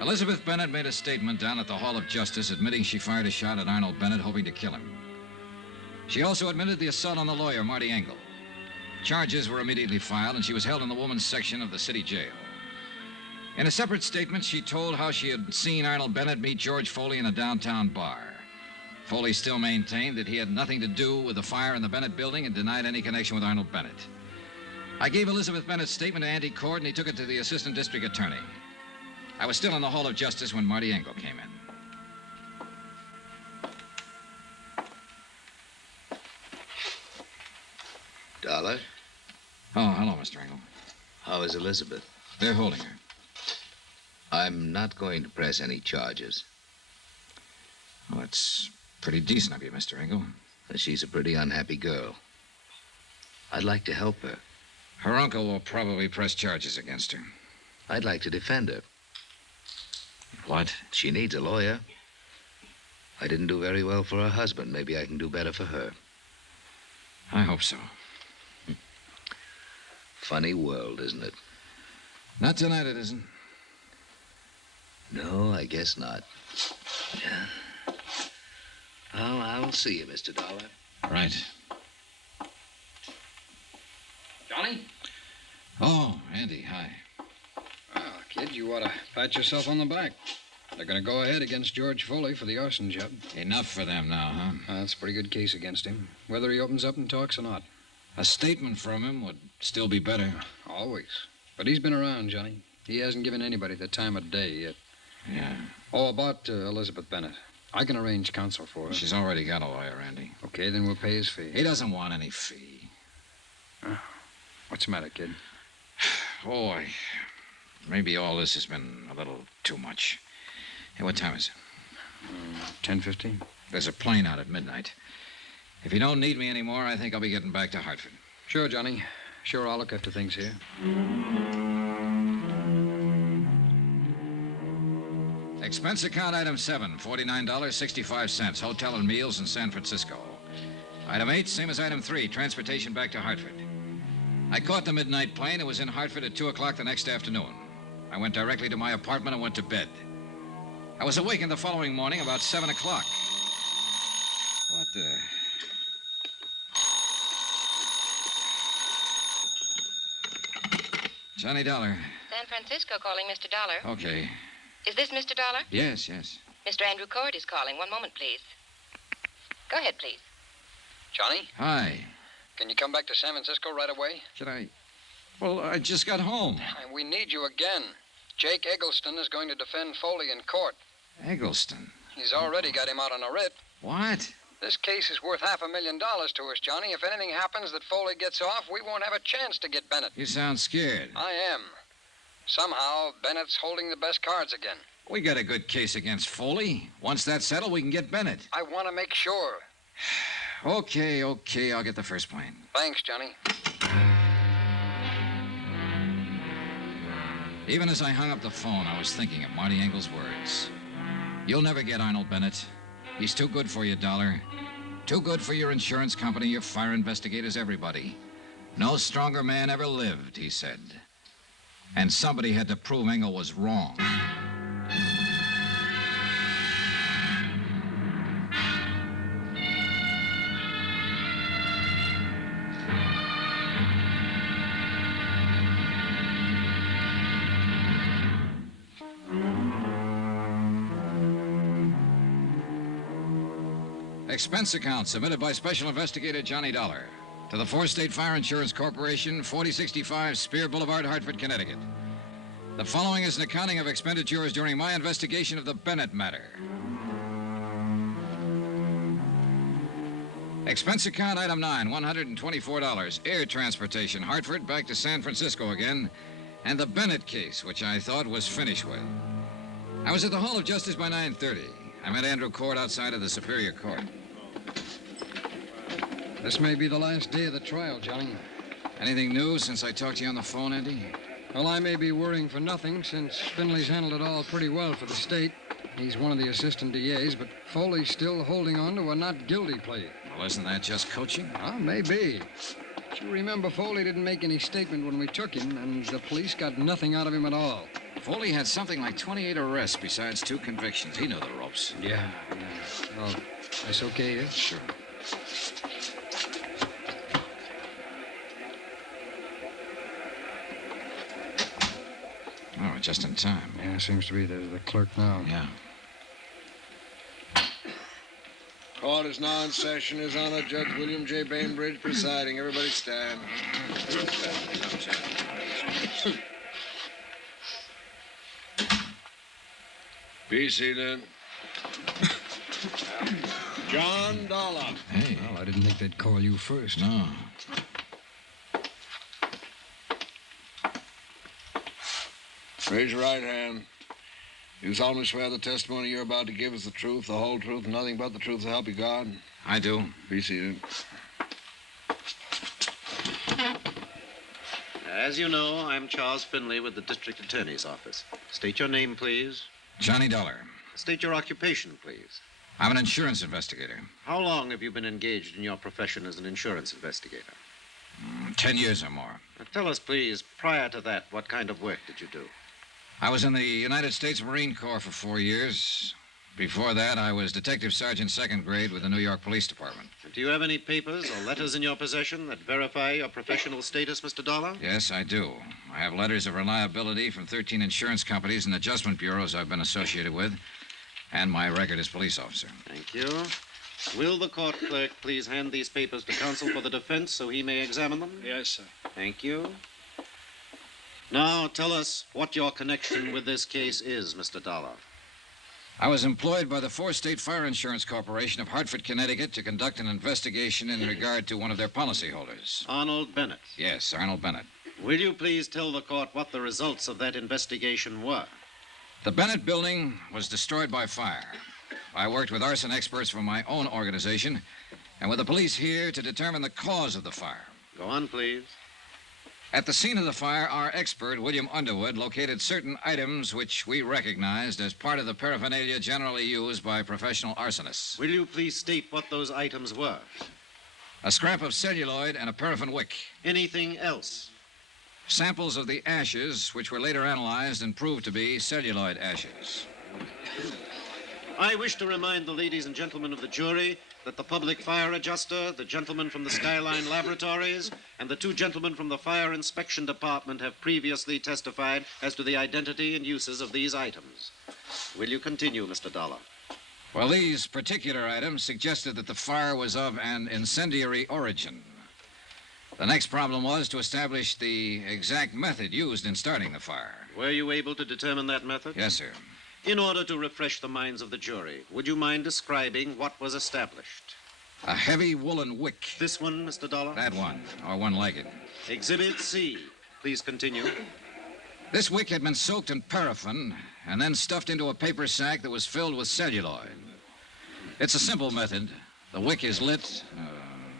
Elizabeth Bennett made a statement down at the Hall of Justice admitting she fired a shot at Arnold Bennett, hoping to kill him. She also admitted the assault on the lawyer, Marty Engel. Charges were immediately filed, and she was held in the women's section of the city jail. In a separate statement, she told how she had seen Arnold Bennett meet George Foley in a downtown bar. Foley still maintained that he had nothing to do with the fire in the Bennett building and denied any connection with Arnold Bennett. I gave Elizabeth Bennett's statement to Andy Cord, and he took it to the assistant district attorney. I was still in the Hall of Justice when Marty Engel came in. Dollar, Oh, hello, Mr. Engel. how is Elizabeth? They're holding her. I'm not going to press any charges. Well, it's pretty decent of you, Mr. Engel. She's a pretty unhappy girl. I'd like to help her. Her uncle will probably press charges against her. I'd like to defend her. What? She needs a lawyer. I didn't do very well for her husband. Maybe I can do better for her. I hope so. Funny world, isn't it? Not tonight, it isn't. No, I guess not. Yeah. Well, I'll see you, Mr. Dollar. Right. Johnny? Oh, Andy, hi. Well, kid, you ought to pat yourself on the back. They're going to go ahead against George Foley for the arson job. Enough for them now, huh? That's a pretty good case against him, whether he opens up and talks or not. A statement from him would still be better. Always. But he's been around, Johnny. He hasn't given anybody the time of day yet. Yeah. Oh, about Elizabeth Bennett. I can arrange counsel for her. She's already got a lawyer, Andy. Okay, then we'll pay his fee. He doesn't want any fee. What's the matter, kid? Boy, maybe all this has been a little too much. Hey, what time is it? 10:15. There's a plane out at midnight. If you don't need me anymore, I think I'll be getting back to Hartford. Sure, Johnny. Sure, I'll look after things here. Expense account item 7, $49.65, hotel and meals in San Francisco. Item 8, same as item 3, transportation back to Hartford. I caught the midnight plane and was in Hartford at 2 o'clock the next afternoon. I went directly to my apartment and went to bed. I was awakened the following morning about 7 o'clock. What the... Johnny Dollar. San Francisco calling, Mr. Dollar. Okay. Is this Mr. Dollar? Yes, yes. Mr. Andrew Cord is calling. One moment, please. Go ahead, please. Johnny, Hi. can you come back to San Francisco right away? Should I... Well, I just got home. We need you again. Jake Eggleston is going to defend Foley in court. Eggleston. He's already got him out on a writ. What? This case is worth $500,000 to us, Johnny. If anything happens that Foley gets off, we won't have a chance to get Bennett. You sound scared. I am. Somehow, Bennett's holding the best cards again. We got a good case against Foley. Once that's settled, we can get Bennett. I want to make sure. Okay, I'll get the first plane. Thanks, Johnny. Even as I hung up the phone, I was thinking of Marty Engel's words. You'll never get Arnold Bennett. He's too good for you, Dollar. Too good for your insurance company, your fire investigators, everybody. No stronger man ever lived, he said. And somebody had to prove Engel was wrong. Expense account submitted by Special Investigator Johnny Dollar to the Four State Fire Insurance Corporation, 4065 Spear Boulevard, Hartford, Connecticut. The following is an accounting of expenditures during my investigation of the Bennett matter. Expense account item 9, $124. Air transportation, Hartford, back to San Francisco again, and the Bennett case, which I thought was finished with. I was at the Hall of Justice by 9:30. I met Andrew Cord outside of the Superior Court. This may be the last day of the trial, Johnny. Anything new since I talked to you on the phone, Andy? Well, I may be worrying for nothing, since Finley's handled it all pretty well for the state. He's one of the assistant DAs, but Foley's still holding on to a not guilty plea. Well, isn't that just coaching? Well, maybe. But you remember Foley didn't make any statement when we took him, and the police got nothing out of him at all. Foley had something like 28 arrests besides 2 convictions. He knew the ropes. Yeah. Well, that's okay, yeah? Sure. Oh, just in time. Yeah, seems to be the clerk now. Yeah. Court is now in session. His Honor, Judge William J. Bainbridge presiding. Everybody stand. Be seated. John Dollar. Hey. Well, I didn't think they'd call you first. No. Raise your right hand. You solemnly swear the testimony you're about to give is the truth, the whole truth, and nothing but the truth, so help you God? I do. Be seated. As you know, I'm Charles Finley with the District Attorney's Office. State your name, please. Johnny Dollar. State your occupation, please. I'm an insurance investigator. How long have you been engaged in your profession as an insurance investigator? 10 years or more. Now, tell us, please, prior to that, what kind of work did you do? I was in the United States Marine Corps for 4 years. Before that, I was Detective Sergeant 2nd grade with the New York Police Department. Do you have any papers or letters in your possession that verify your professional status, Mr. Dollar? Yes, I do. I have letters of reliability from 13 insurance companies and adjustment bureaus I've been associated with, and my record as police officer. Thank you. Will the court clerk please hand these papers to counsel for the defense so he may examine them? Yes, sir. Thank you. Now, tell us what your connection with this case is, Mr. Dollar. I was employed by the Four-State Fire Insurance Corporation of Hartford, Connecticut, to conduct an investigation in regard to one of their policyholders. Arnold Bennett. Yes, Arnold Bennett. Will you please tell the court what the results of that investigation were? The Bennett building was destroyed by fire. I worked with arson experts from my own organization and with the police here to determine the cause of the fire. Go on, please. At the scene of the fire, our expert, William Underwood, located certain items which we recognized as part of the paraphernalia generally used by professional arsonists. Will you please state what those items were? A scrap of celluloid and a paraffin wick. Anything else? Samples of the ashes, which were later analyzed and proved to be celluloid ashes. I wish to remind the ladies and gentlemen of the jury that the public fire adjuster, the gentleman from the Skyline Laboratories, and the 2 gentlemen from the Fire Inspection Department have previously testified as to the identity and uses of these items. Will you continue, Mr. Dollar? Well, these particular items suggested that the fire was of an incendiary origin. The next problem was to establish the exact method used in starting the fire. Were you able to determine that method? Yes, sir. In order to refresh the minds of the jury, would you mind describing what was established? A heavy woolen wick. This one, Mr. Dollar? That one, or one like it. Exhibit C. Please continue. This wick had been soaked in paraffin and then stuffed into a paper sack that was filled with celluloid. It's a simple method. The wick is lit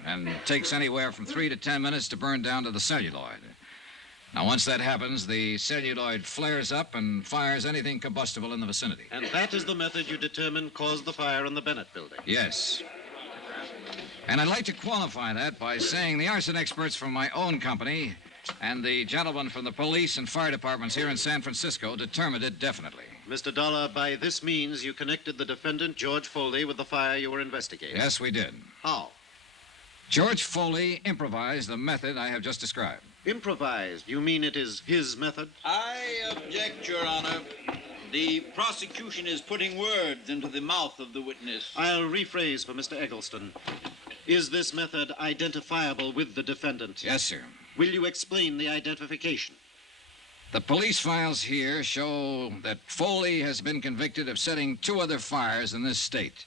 and takes anywhere from 3 to 10 minutes to burn down to the celluloid. Now, once that happens, the celluloid flares up and fires anything combustible in the vicinity. And that is the method you determined caused the fire in the Bennett building? Yes. And I'd like to qualify that by saying the arson experts from my own company and the gentlemen from the police and fire departments here in San Francisco determined it definitely. Mr. Dollar, by this means, you connected the defendant, George Foley, with the fire you were investigating? Yes, we did. How? George Foley improvised the method I have just described. Improvised? You mean it is his method? I object, Your Honor. The prosecution is putting words into the mouth of the witness. I'll rephrase for Mr. Eggleston. Is this method identifiable with the defendant? Yes, sir. Will you explain the identification? The police files here show that Foley has been convicted of setting 2 other fires in this state.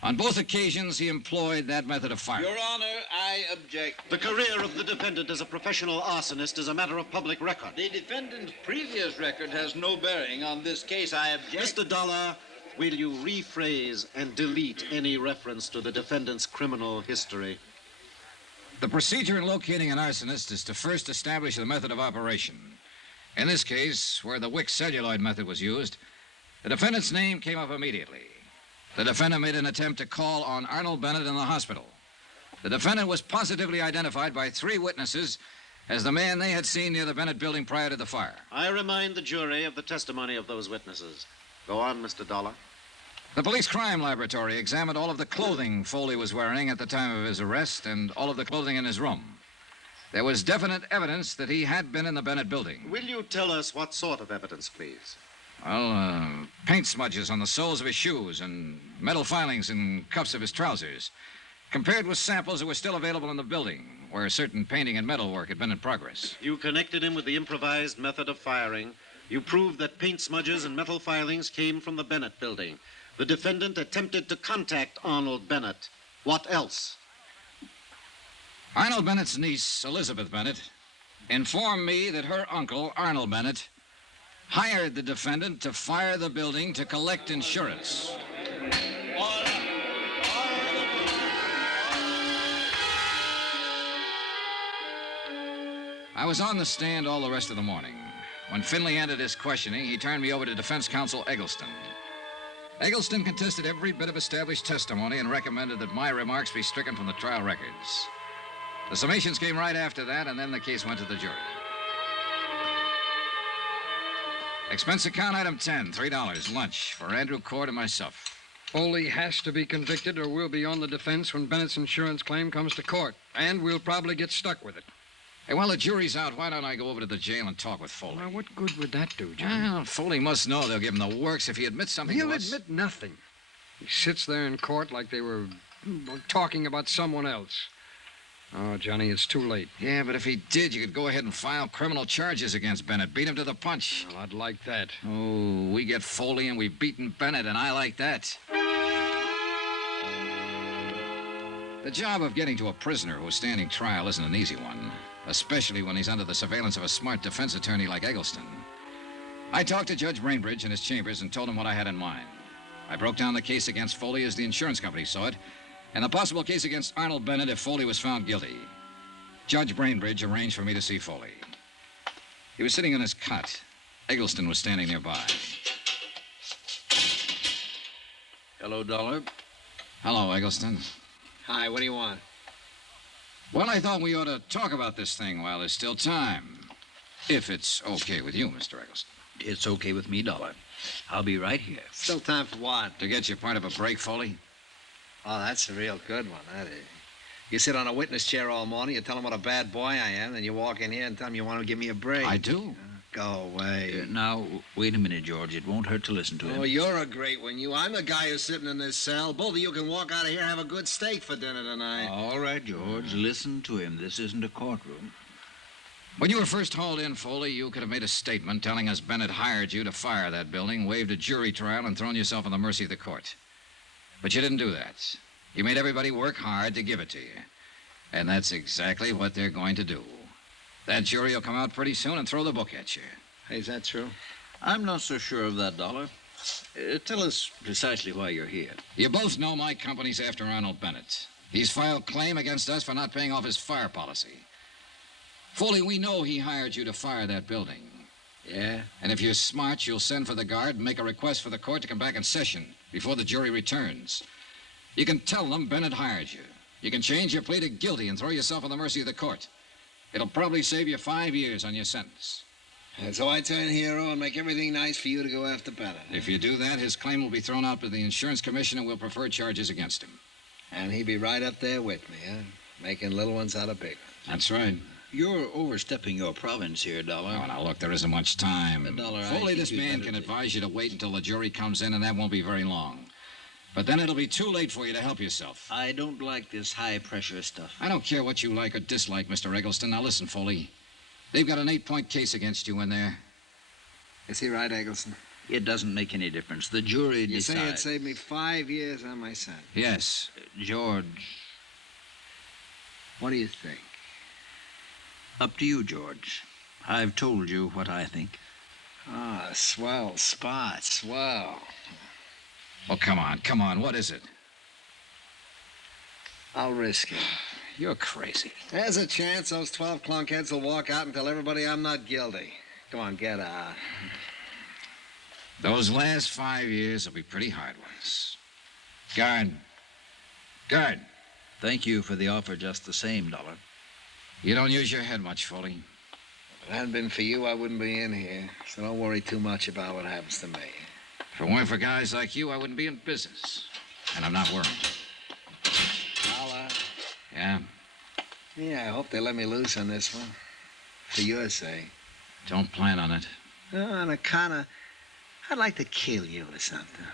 On both occasions, he employed that method of fire. Your Honor, I object. The career of the defendant as a professional arsonist is a matter of public record. The defendant's previous record has no bearing on this case. I object. Mr. Dollar, will you rephrase and delete any reference to the defendant's criminal history? The procedure in locating an arsonist is to first establish the method of operation. In this case, where the wick celluloid method was used, The defendant's name came up immediately. The defendant made an attempt to call on Arnold Bennett in the hospital. The defendant was positively identified by 3 witnesses as the man they had seen near the Bennett building prior to the fire. I remind the jury of the testimony of those witnesses. Go on, Mr. Dollar. The police crime laboratory examined all of the clothing Foley was wearing at the time of his arrest and all of the clothing in his room. There was definite evidence that he had been in the Bennett building. Will you tell us what sort of evidence, please? Well, paint smudges on the soles of his shoes and metal filings in cuffs of his trousers, compared with samples that were still available in the building, where certain painting and metal work had been in progress. You connected him with the improvised method of firing. You proved that paint smudges and metal filings came from the Bennett building. The defendant attempted to contact Arnold Bennett. What else? Arnold Bennett's niece, Elizabeth Bennett, informed me that her uncle, Arnold Bennett, hired the defendant to fire the building to collect insurance. I was on the stand all the rest of the morning. When Finley ended his questioning, he turned me over to defense counsel Eggleston. Eggleston contested every bit of established testimony and recommended that my remarks be stricken from the trial records. The summations came right after that, and then the case went to the jury. Expense account item 10, $3, lunch for Andrew Cord and myself. Foley has to be convicted or we'll be on the defense when Bennett's insurance claim comes to court. And we'll probably get stuck with it. Hey, while the jury's out, why don't I go over to the jail and talk with Foley? Now, what good would that do, John? Well, Foley must know they'll give him the works if he admits something He'll to us. admit nothing. He sits there in court like they were talking about someone else. Oh, Johnny, it's too late. Yeah, but if he did, you could go ahead and file criminal charges against Bennett. Beat him to the punch. Well, I'd like that. Oh, we get Foley and we've beaten Bennett, and I like that. The job of getting to a prisoner who's standing trial isn't an easy one, especially when he's under the surveillance of a smart defense attorney like Eggleston. I talked to Judge Brainbridge in his chambers and told him what I had in mind. I broke down the case against Foley as the insurance company saw it, and the possible case against Arnold Bennett if Foley was found guilty. Judge Brainbridge arranged for me to see Foley. He was sitting in his cot. Eggleston was standing nearby. Hello, Dollar. Hello, Eggleston. Hi, what do you want? Well, I thought we ought to talk about this thing while there's still time. If it's okay with you, Mr. Eggleston. It's okay with me, Dollar. I'll be right here. Still time for what? To get you part of a break, Foley? Oh, that's a real good one, that is. You sit on a witness chair all morning, you tell them what a bad boy I am, then you walk in here and tell them you want to give me a break. I do. Go away. Now, wait a minute, George. It won't hurt to listen to him. Oh, you're a great one, you. I'm the guy who's sitting in this cell. Both of you can walk out of here and have a good steak for dinner tonight. All right, George. Listen to him. This isn't a courtroom. When you were first hauled in, Foley, you could have made a statement telling us Bennett hired you to fire that building, waived a jury trial, and thrown yourself on the mercy of the court. But you didn't do that. You made everybody work hard to give it to you. And that's exactly what they're going to do. That jury will come out pretty soon and throw the book at you. Hey, is that true? I'm not so sure of that, Dollar. Tell us precisely why you're here. You both know my company's after Arnold Bennett. He's filed claim against us for not paying off his fire policy. Foley, we know he hired you to fire that building. Yeah? And if you're smart, you'll send for the guard and make a request for the court to come back in session before the jury returns. You can tell them Bennett hired you. You can change your plea to guilty and throw yourself on the mercy of the court. It'll probably save you 5 years on your sentence. And so I turn hero and make everything nice for you to go after Bennett. If you do that, his claim will be thrown out by the insurance commission and we'll prefer charges against him. And he'd be right up there with me, huh? Making little ones out of big ones. That's right. You're overstepping your province here, Dollar. Oh, now, look, there isn't much time. Dollar, Foley, this man can advise you to wait until the jury comes in, and that won't be very long. But then it'll be too late for you to help yourself. I don't like this high-pressure stuff. I don't care what you like or dislike, Mr. Eggleston. Now, listen, Foley. They've got an 8-point case against you in there. Is he right, Eggleston? It doesn't make any difference. The jury You say decides. it saved me 5 years on my sentence. Yes. George, What do you think? up to you, George. I've told you what I think. Ah, swell spot, swell. Oh, come on. What is it? I'll risk it. You're crazy. There's a chance those 12 clunkheads will walk out and tell everybody I'm not guilty. Come on, get out. Those last 5 years will be pretty hard ones. Guard. Guard. Thank you for the offer just the same, Dollar. You don't use your head much, Foley. If it hadn't been for you, I wouddn't be in here. So don't worry too much about what happens to me. If it weren't for guys like you, I wouldn't be in business. And I'm not worried. Dollar. Yeah? Yeah, I hope they let me loose on this one. For your sake. Don't plan on it. On account of... I'd like to kill you or something.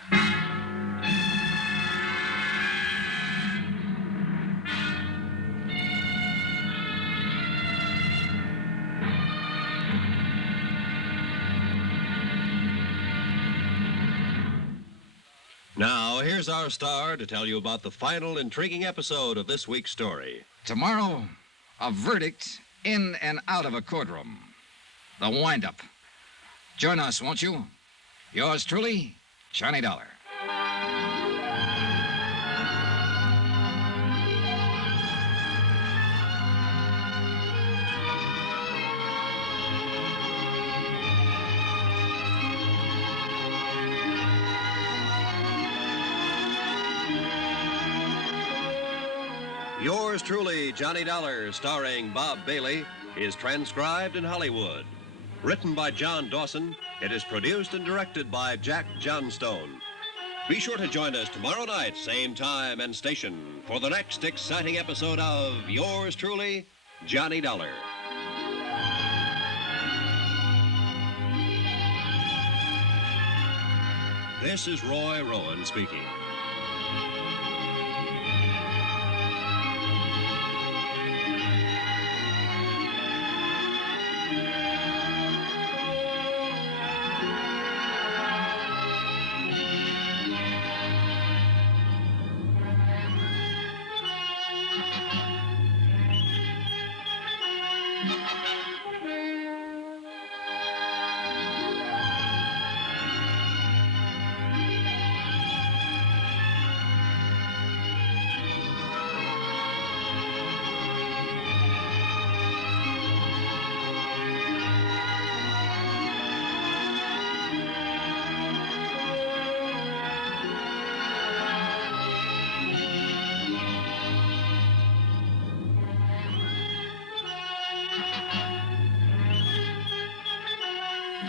Now, here's our star to tell you about the final intriguing episode of this week's story. Tomorrow, a verdict in and out of a courtroom. The wind-up. Join us, won't you? Yours truly, Johnny Dollar. Yours truly, Johnny Dollar, starring Bob Bailey, is transcribed in Hollywood. Written by John Dawson, it is produced and directed by Jack Johnstone. Be sure to join us tomorrow night, same time and station, for the next exciting episode of Yours truly, Johnny Dollar. This is Roy Rowan speaking.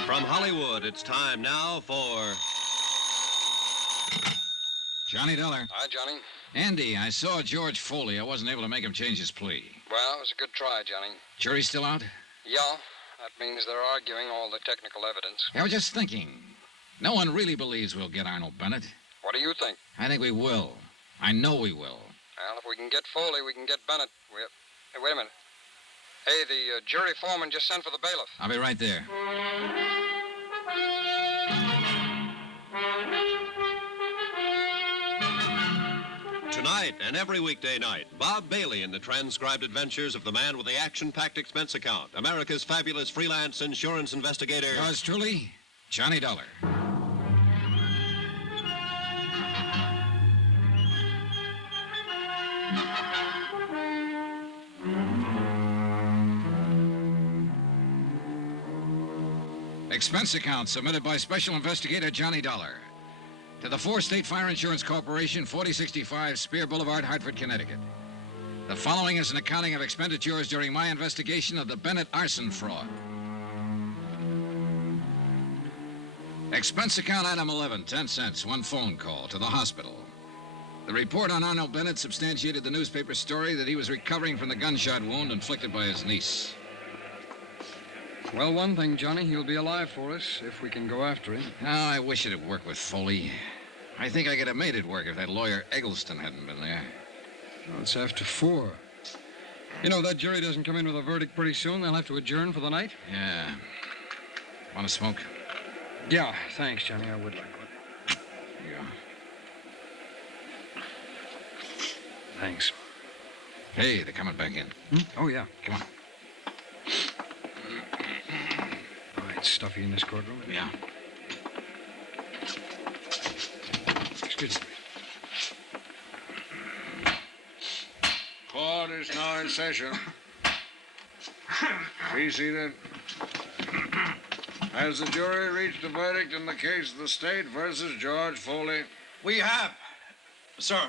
From Hollywood, it's time now for... Johnny Dollar. Hi, Johnny. Andy, I saw George Foley. I wasn't able to make him change his plea. Well, it was a good try, Johnny. Jury's still out? Yeah, that means they're arguing all the technical evidence. I was just thinking. No one really believes we'll get Arnold Bennett. What do you think? I think we will. I know we will. Well, if we can get Foley, we can get Bennett. Hey, wait a minute. Hey, the jury foreman just sent for the bailiff. I'll be right there. Tonight and every weekday night, Bob Bailey in the transcribed adventures of the man with the action-packed expense account, America's fabulous freelance insurance investigator. Yours truly, Johnny Dollar. Expense account submitted by Special Investigator Johnny Dollar to the 4-State Fire Insurance Corporation, 4065 Spear Boulevard, Hartford, Connecticut. The following is an accounting of expenditures during my investigation of the Bennett arson fraud. Expense account item 11, 10 cents, one phone call to the hospital. The report on Arnold Bennett substantiated the newspaper story that he was recovering from the gunshot wound inflicted by his niece. Well, one thing, Johnny, he'll be alive for us if we can go after him. Oh, I wish it'd work with Foley. I think I could have made it work if that lawyer Eggleston hadn't been there. Well, it's after 4. You know, that jury doesn't come in with a verdict pretty soon. They'll have to adjourn for the night. Yeah. Want to smoke? Yeah, thanks, Johnny. I would like one. Yeah. Thanks. Hey, they're coming back in. Oh, yeah. Come on. Oh, it's stuffy in this courtroom. Yeah. Excuse me. Court is now in session. Be seated. Has the jury reached a verdict in the case of the state versus George Foley? We have, sir.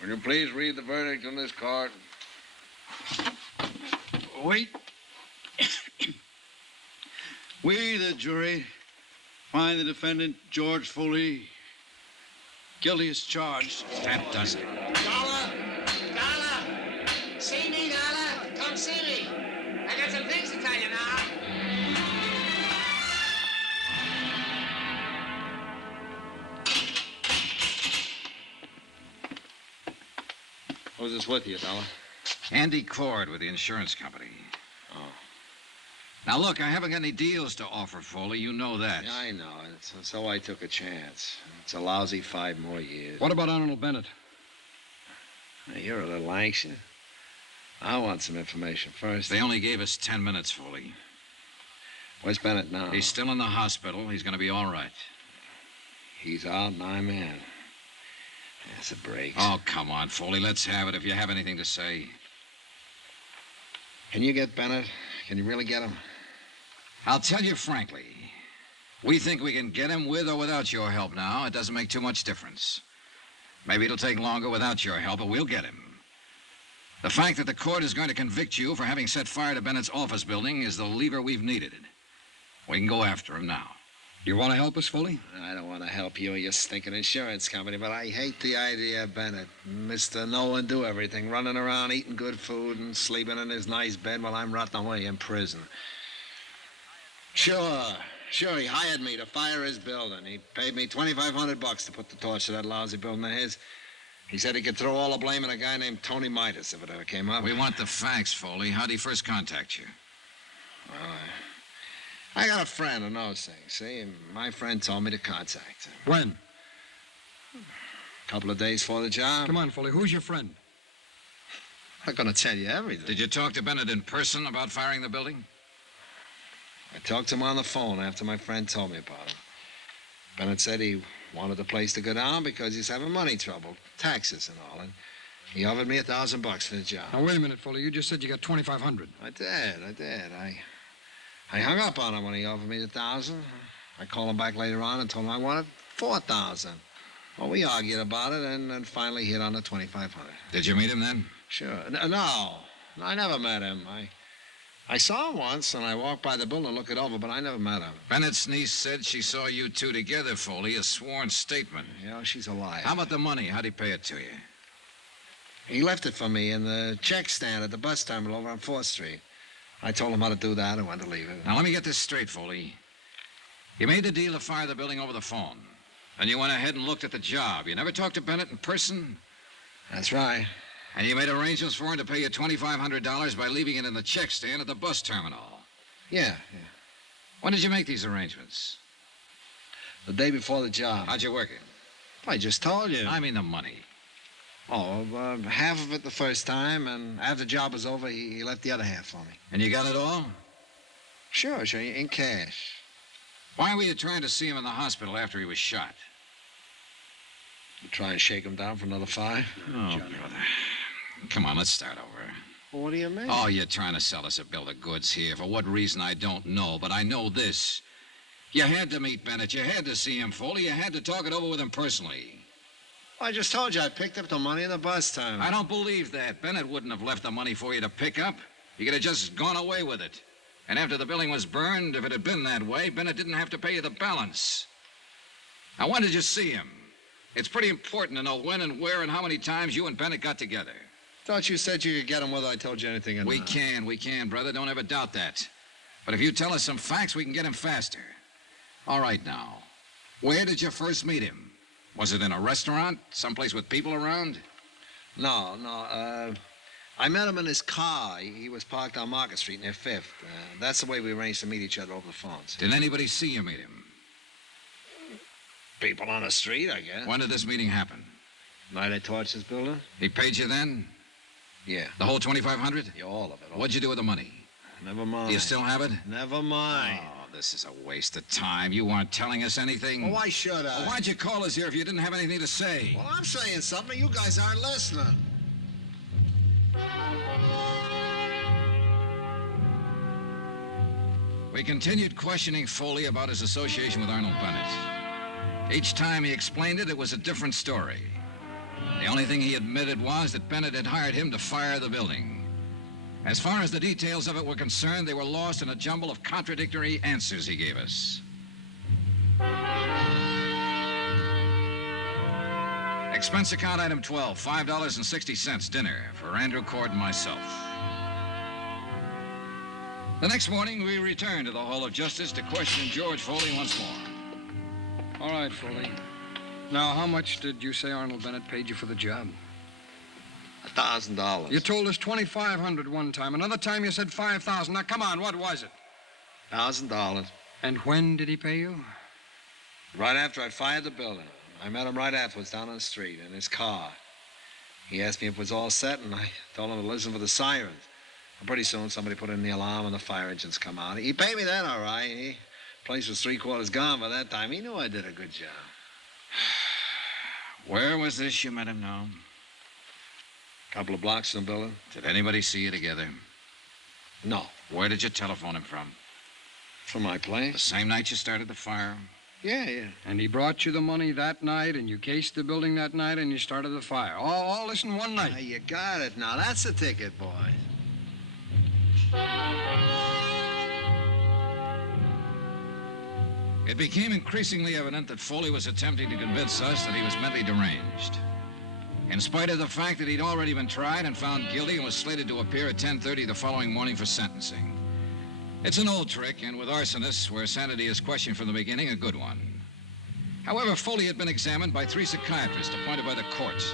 Will you please read the verdict in this court? Wait. We, the jury, find the defendant, George Foley, guilty as charged. That does it. Dollar! See me, Dollar? Come see me. I got some things to tell you now. Who's this with you, Dollar? Andy Cord with the insurance company. Oh. Now, look, I haven't got any deals to offer, Foley. You know that. Yeah, I know. And so I took a chance. It's a lousy 5 more years. What about Arnold Bennett? Hey, you're a little anxious. I want some information first. They only gave us 10 minutes, Foley. Where's Bennett now? He's still in the hospital. He's going to be all right. He's out and I'm in. That's a break. Oh, come on, Foley. Let's have it if you have anything to say. Can you get Bennett? Can you really get him? I'll tell you frankly. We think we can get him with or without your help now. It doesn't make too much difference. Maybe it'll take longer without your help, but we'll get him. The fact that the court is going to convict you for having set fire to Bennett's office building is the lever we've needed. We can go after him now. You want to help us, Foley? I don't want to help you or your stinking insurance company, but I hate the idea of Bennett. Mr. Know-and-do-everything, running around eating good food and sleeping in his nice bed while I'm rotting away in prison. Sure, he hired me to fire his building. He paid me $2,500 to put the torch to that lousy building of his. He said he could throw all the blame on a guy named Tony Midas if it ever came up. We want the facts, Foley. How'd he first contact you? Well, I got a friend who knows things, see? And my friend told me to contact him. When? A couple of days before the job. Come on, Foley. Who's your friend? I'm not going to tell you everything. Did you talk to Bennett in person about firing the building? I talked to him on the phone after my friend told me about him. Bennett said he wanted the place to go down because he's having money trouble, taxes and all, and he offered me $1,000 for the job. Now, wait a minute, Foley. You just said you got $2,500. I did. I hung up on him when he offered me $1,000. I called him back later on and told him I wanted $4,000. Well, we argued about it and finally hit on the $2,500. Did you meet him then? Sure. No, I never met him. I saw him once, and I walked by the building to look it over, but I never met him. Bennett's niece said she saw you two together, Foley, a sworn statement. Yeah, she's a liar. How about the money? How'd he pay it to you? He left it for me in the check stand at the bus terminal over on 4th Street. I told him how to do that and when to leave it. Now, let me get this straight, Foley. You made the deal to fire the building over the phone. Then you went ahead and looked at the job. You never talked to Bennett in person? That's right. And you made arrangements for him to pay you $2,500 by leaving it in the check stand at the bus terminal. Yeah. When did you make these arrangements? The day before the job. How'd you work it? I just told you. I mean the money. Oh, half of it the first time, and after the job was over, he left the other half for me. And you got it all? Sure, in cash. Why were you trying to see him in the hospital after he was shot? You try and shake him down for another 5? Oh, brother. Come on, let's start over. Well, what do you mean? Oh, you're trying to sell us a bill of goods here. For what reason, I don't know, but I know this. You had to meet Bennett. You had to see him, Foley. You had to talk it over with him personally. I just told you I picked up the money in the bus terminal. I don't believe that. Bennett wouldn't have left the money for you to pick up. You could have just gone away with it. And after the building was burned, if it had been that way, Bennett didn't have to pay you the balance. Now, when did you see him? It's pretty important to know when and where and how many times you and Bennett got together. Thought you said you could get him whether I told you anything or not. We can, brother. Don't ever doubt that. But if you tell us some facts, we can get him faster. All right, now. Where did you first meet him? Was it in a restaurant? Someplace with people around? No. I met him in his car. He was parked on Market Street near 5th. That's the way we arranged to meet each other over the phones. Did anybody see you meet him? People on the street, I guess. When did this meeting happen? Night I torched his building? He paid you then? Yeah. The whole $2,500? Yeah, all of it. What'd you do with the money? Never mind. Do you still have it? Never mind. Oh, this is a waste of time. You weren't telling us anything. Well, why should I? Well, why'd you call us here if you didn't have anything to say? Well, I'm saying something. You guys aren't listening. We continued questioning Foley about his association with Arnold Bennett. Each time he explained it, it was a different story. The only thing he admitted was that Bennett had hired him to fire the building. As far as the details of it were concerned, they were lost in a jumble of contradictory answers he gave us. Expense account item 12, $5.60 dinner for Andrew Cord and myself. The next morning, we returned to the Hall of Justice to question George Foley once more. All right, Foley. Now, how much did you say Arnold Bennett paid you for the job? $1,000. You told us $2,500 one time. Another time you said $5,000. Now, come on, what was it? $1,000. And when did he pay you? Right after I fired the building. I met him right afterwards down on the street in his car. He asked me if it was all set, and I told him to listen for the sirens. And pretty soon, somebody put in the alarm, and the fire engines come out. He paid me then, all right. The place was three-quarters gone by that time. He knew I did a good job. Where was this you met him now? A couple of blocks from the building. Did anybody see you together? No. Where did you telephone him from? From my place. The same night you started the fire? Yeah. And he brought you the money that night, and you cased the building that night, and you started the fire. All this in one night. Now, you got it now. That's the ticket, boy. It became increasingly evident that Foley was attempting to convince us that he was mentally deranged. In spite of the fact that he'd already been tried and found guilty and was slated to appear at 10:30 the following morning for sentencing. It's an old trick, and with arsonists, where sanity is questioned from the beginning, a good one. However, Foley had been examined by 3 psychiatrists appointed by the court.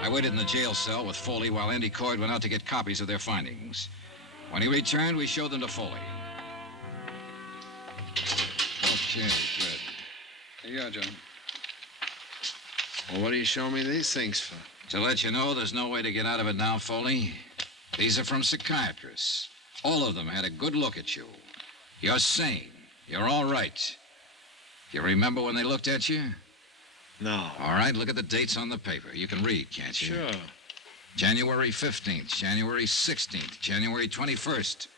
I waited in the jail cell with Foley while Andy Cord went out to get copies of their findings. When he returned, we showed them to Foley. Okay, good. Here you are, John. Well, what do you show me these things for? To let you know there's no way to get out of it now, Foley. These are from psychiatrists. All of them had a good look at you. You're sane. You're all right. You remember when they looked at you? No. All right, look at the dates on the paper. You can read, can't you? Sure. January 15th, January 16th, January 21st.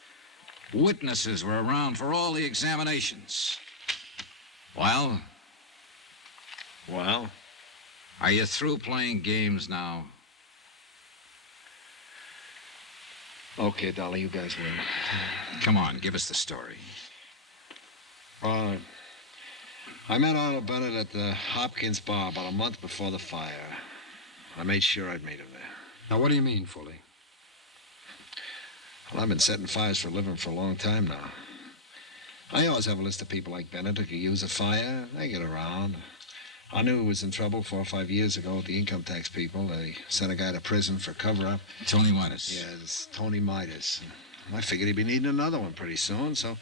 Witnesses were around for all the examinations. Well? Well? Are you through playing games now? Okay, Dolly, you guys win. Come on, give us the story. Well, I met Arnold Bennett at the Hopkins bar about a month before the fire. I made sure I'd meet him there. Now, what do you mean, Foley? Well, I've been setting fires for a living for a long time now. I always have a list of people like Bennett who could use a fire. They get around. I knew he was in trouble 4 or 5 years ago with the income tax people. They sent a guy to prison for cover-up. Tony Midas. Yeah, it's Tony Midas. I figured he'd be needing another one pretty soon, so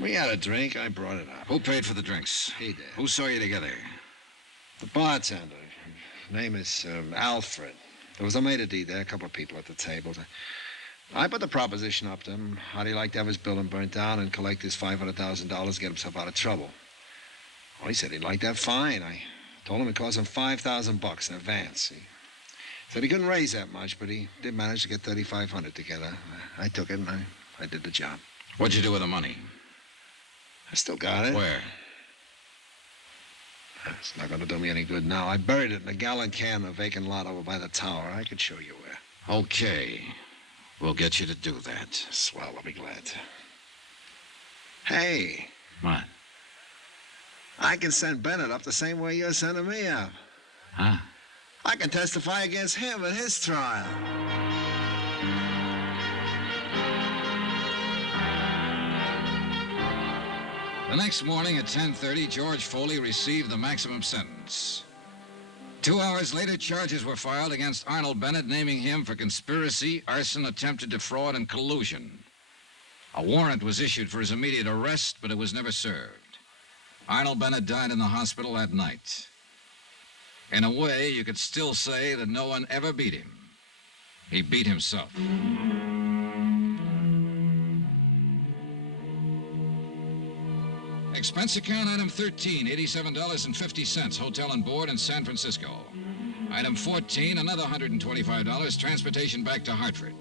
we had a drink. I brought it up. Who paid for the drinks? He did. Who saw you together? The bartender. His name is Alfred. There was a maitre d' there, a couple of people at the table. I put the proposition up to him. How'd he like to have his building burnt down and collect his $500,000 to get himself out of trouble? Well, he said he'd like that fine. I told him it cost him $5,000 in advance. He said he couldn't raise that much, but he did manage to get $3,500 together. I took it, and I did the job. What'd you do with the money? I still got it. Where? It's not going to do me any good now. I buried it in a gallon can in a vacant lot over by the tower. I could show you where. Okay. We'll get you to do that. Swell, I'll be glad to. Hey. What? I can send Bennett up the same way you're sending me up. Huh? I can testify against him at his trial. The next morning at 10:30, George Foley received the maximum sentence. 2 hours later, charges were filed against Arnold Bennett, naming him for conspiracy, arson, attempted defraud, and collusion. A warrant was issued for his immediate arrest, but it was never served. Arnold Bennett died in the hospital that night. In a way, you could still say that no one ever beat him. He beat himself. Expense account item 13, $87.50, hotel and board in San Francisco. Item 14, another $125, transportation back to Hartford.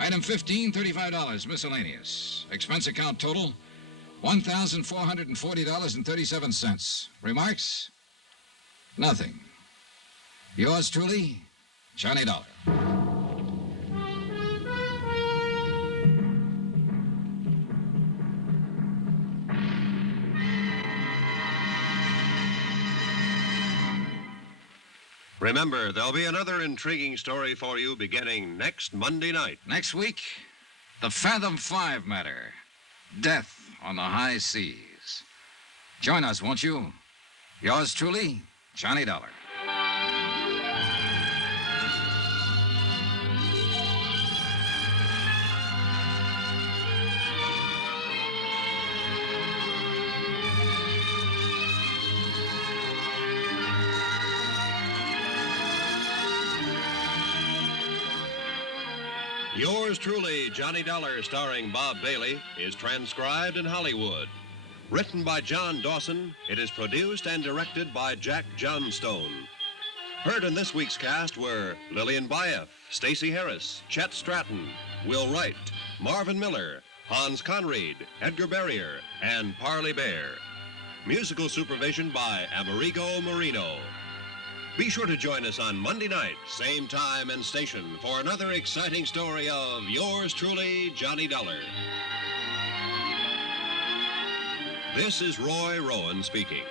Item 15, $35, miscellaneous. Expense account total, $1,440.37. Remarks? Nothing. Yours truly, Johnny Dollar. Remember, there'll be another intriguing story for you beginning next Monday night. Next week, the Fathom 5 matter. Death on the high seas. Join us, won't you? Yours truly, Johnny Dollar. Yours truly, Johnny Dollar, starring Bob Bailey, is transcribed in Hollywood. Written by John Dawson, it is produced and directed by Jack Johnstone. Heard in this week's cast were Lillian Baeff, Stacey Harris, Chet Stratton, Will Wright, Marvin Miller, Hans Conried, Edgar Barrier, and Parley Bear. Musical supervision by Amerigo Marino. Be sure to join us on Monday night, same time and station, for another exciting story of yours truly, Johnny Dollar. This is Roy Rowan speaking.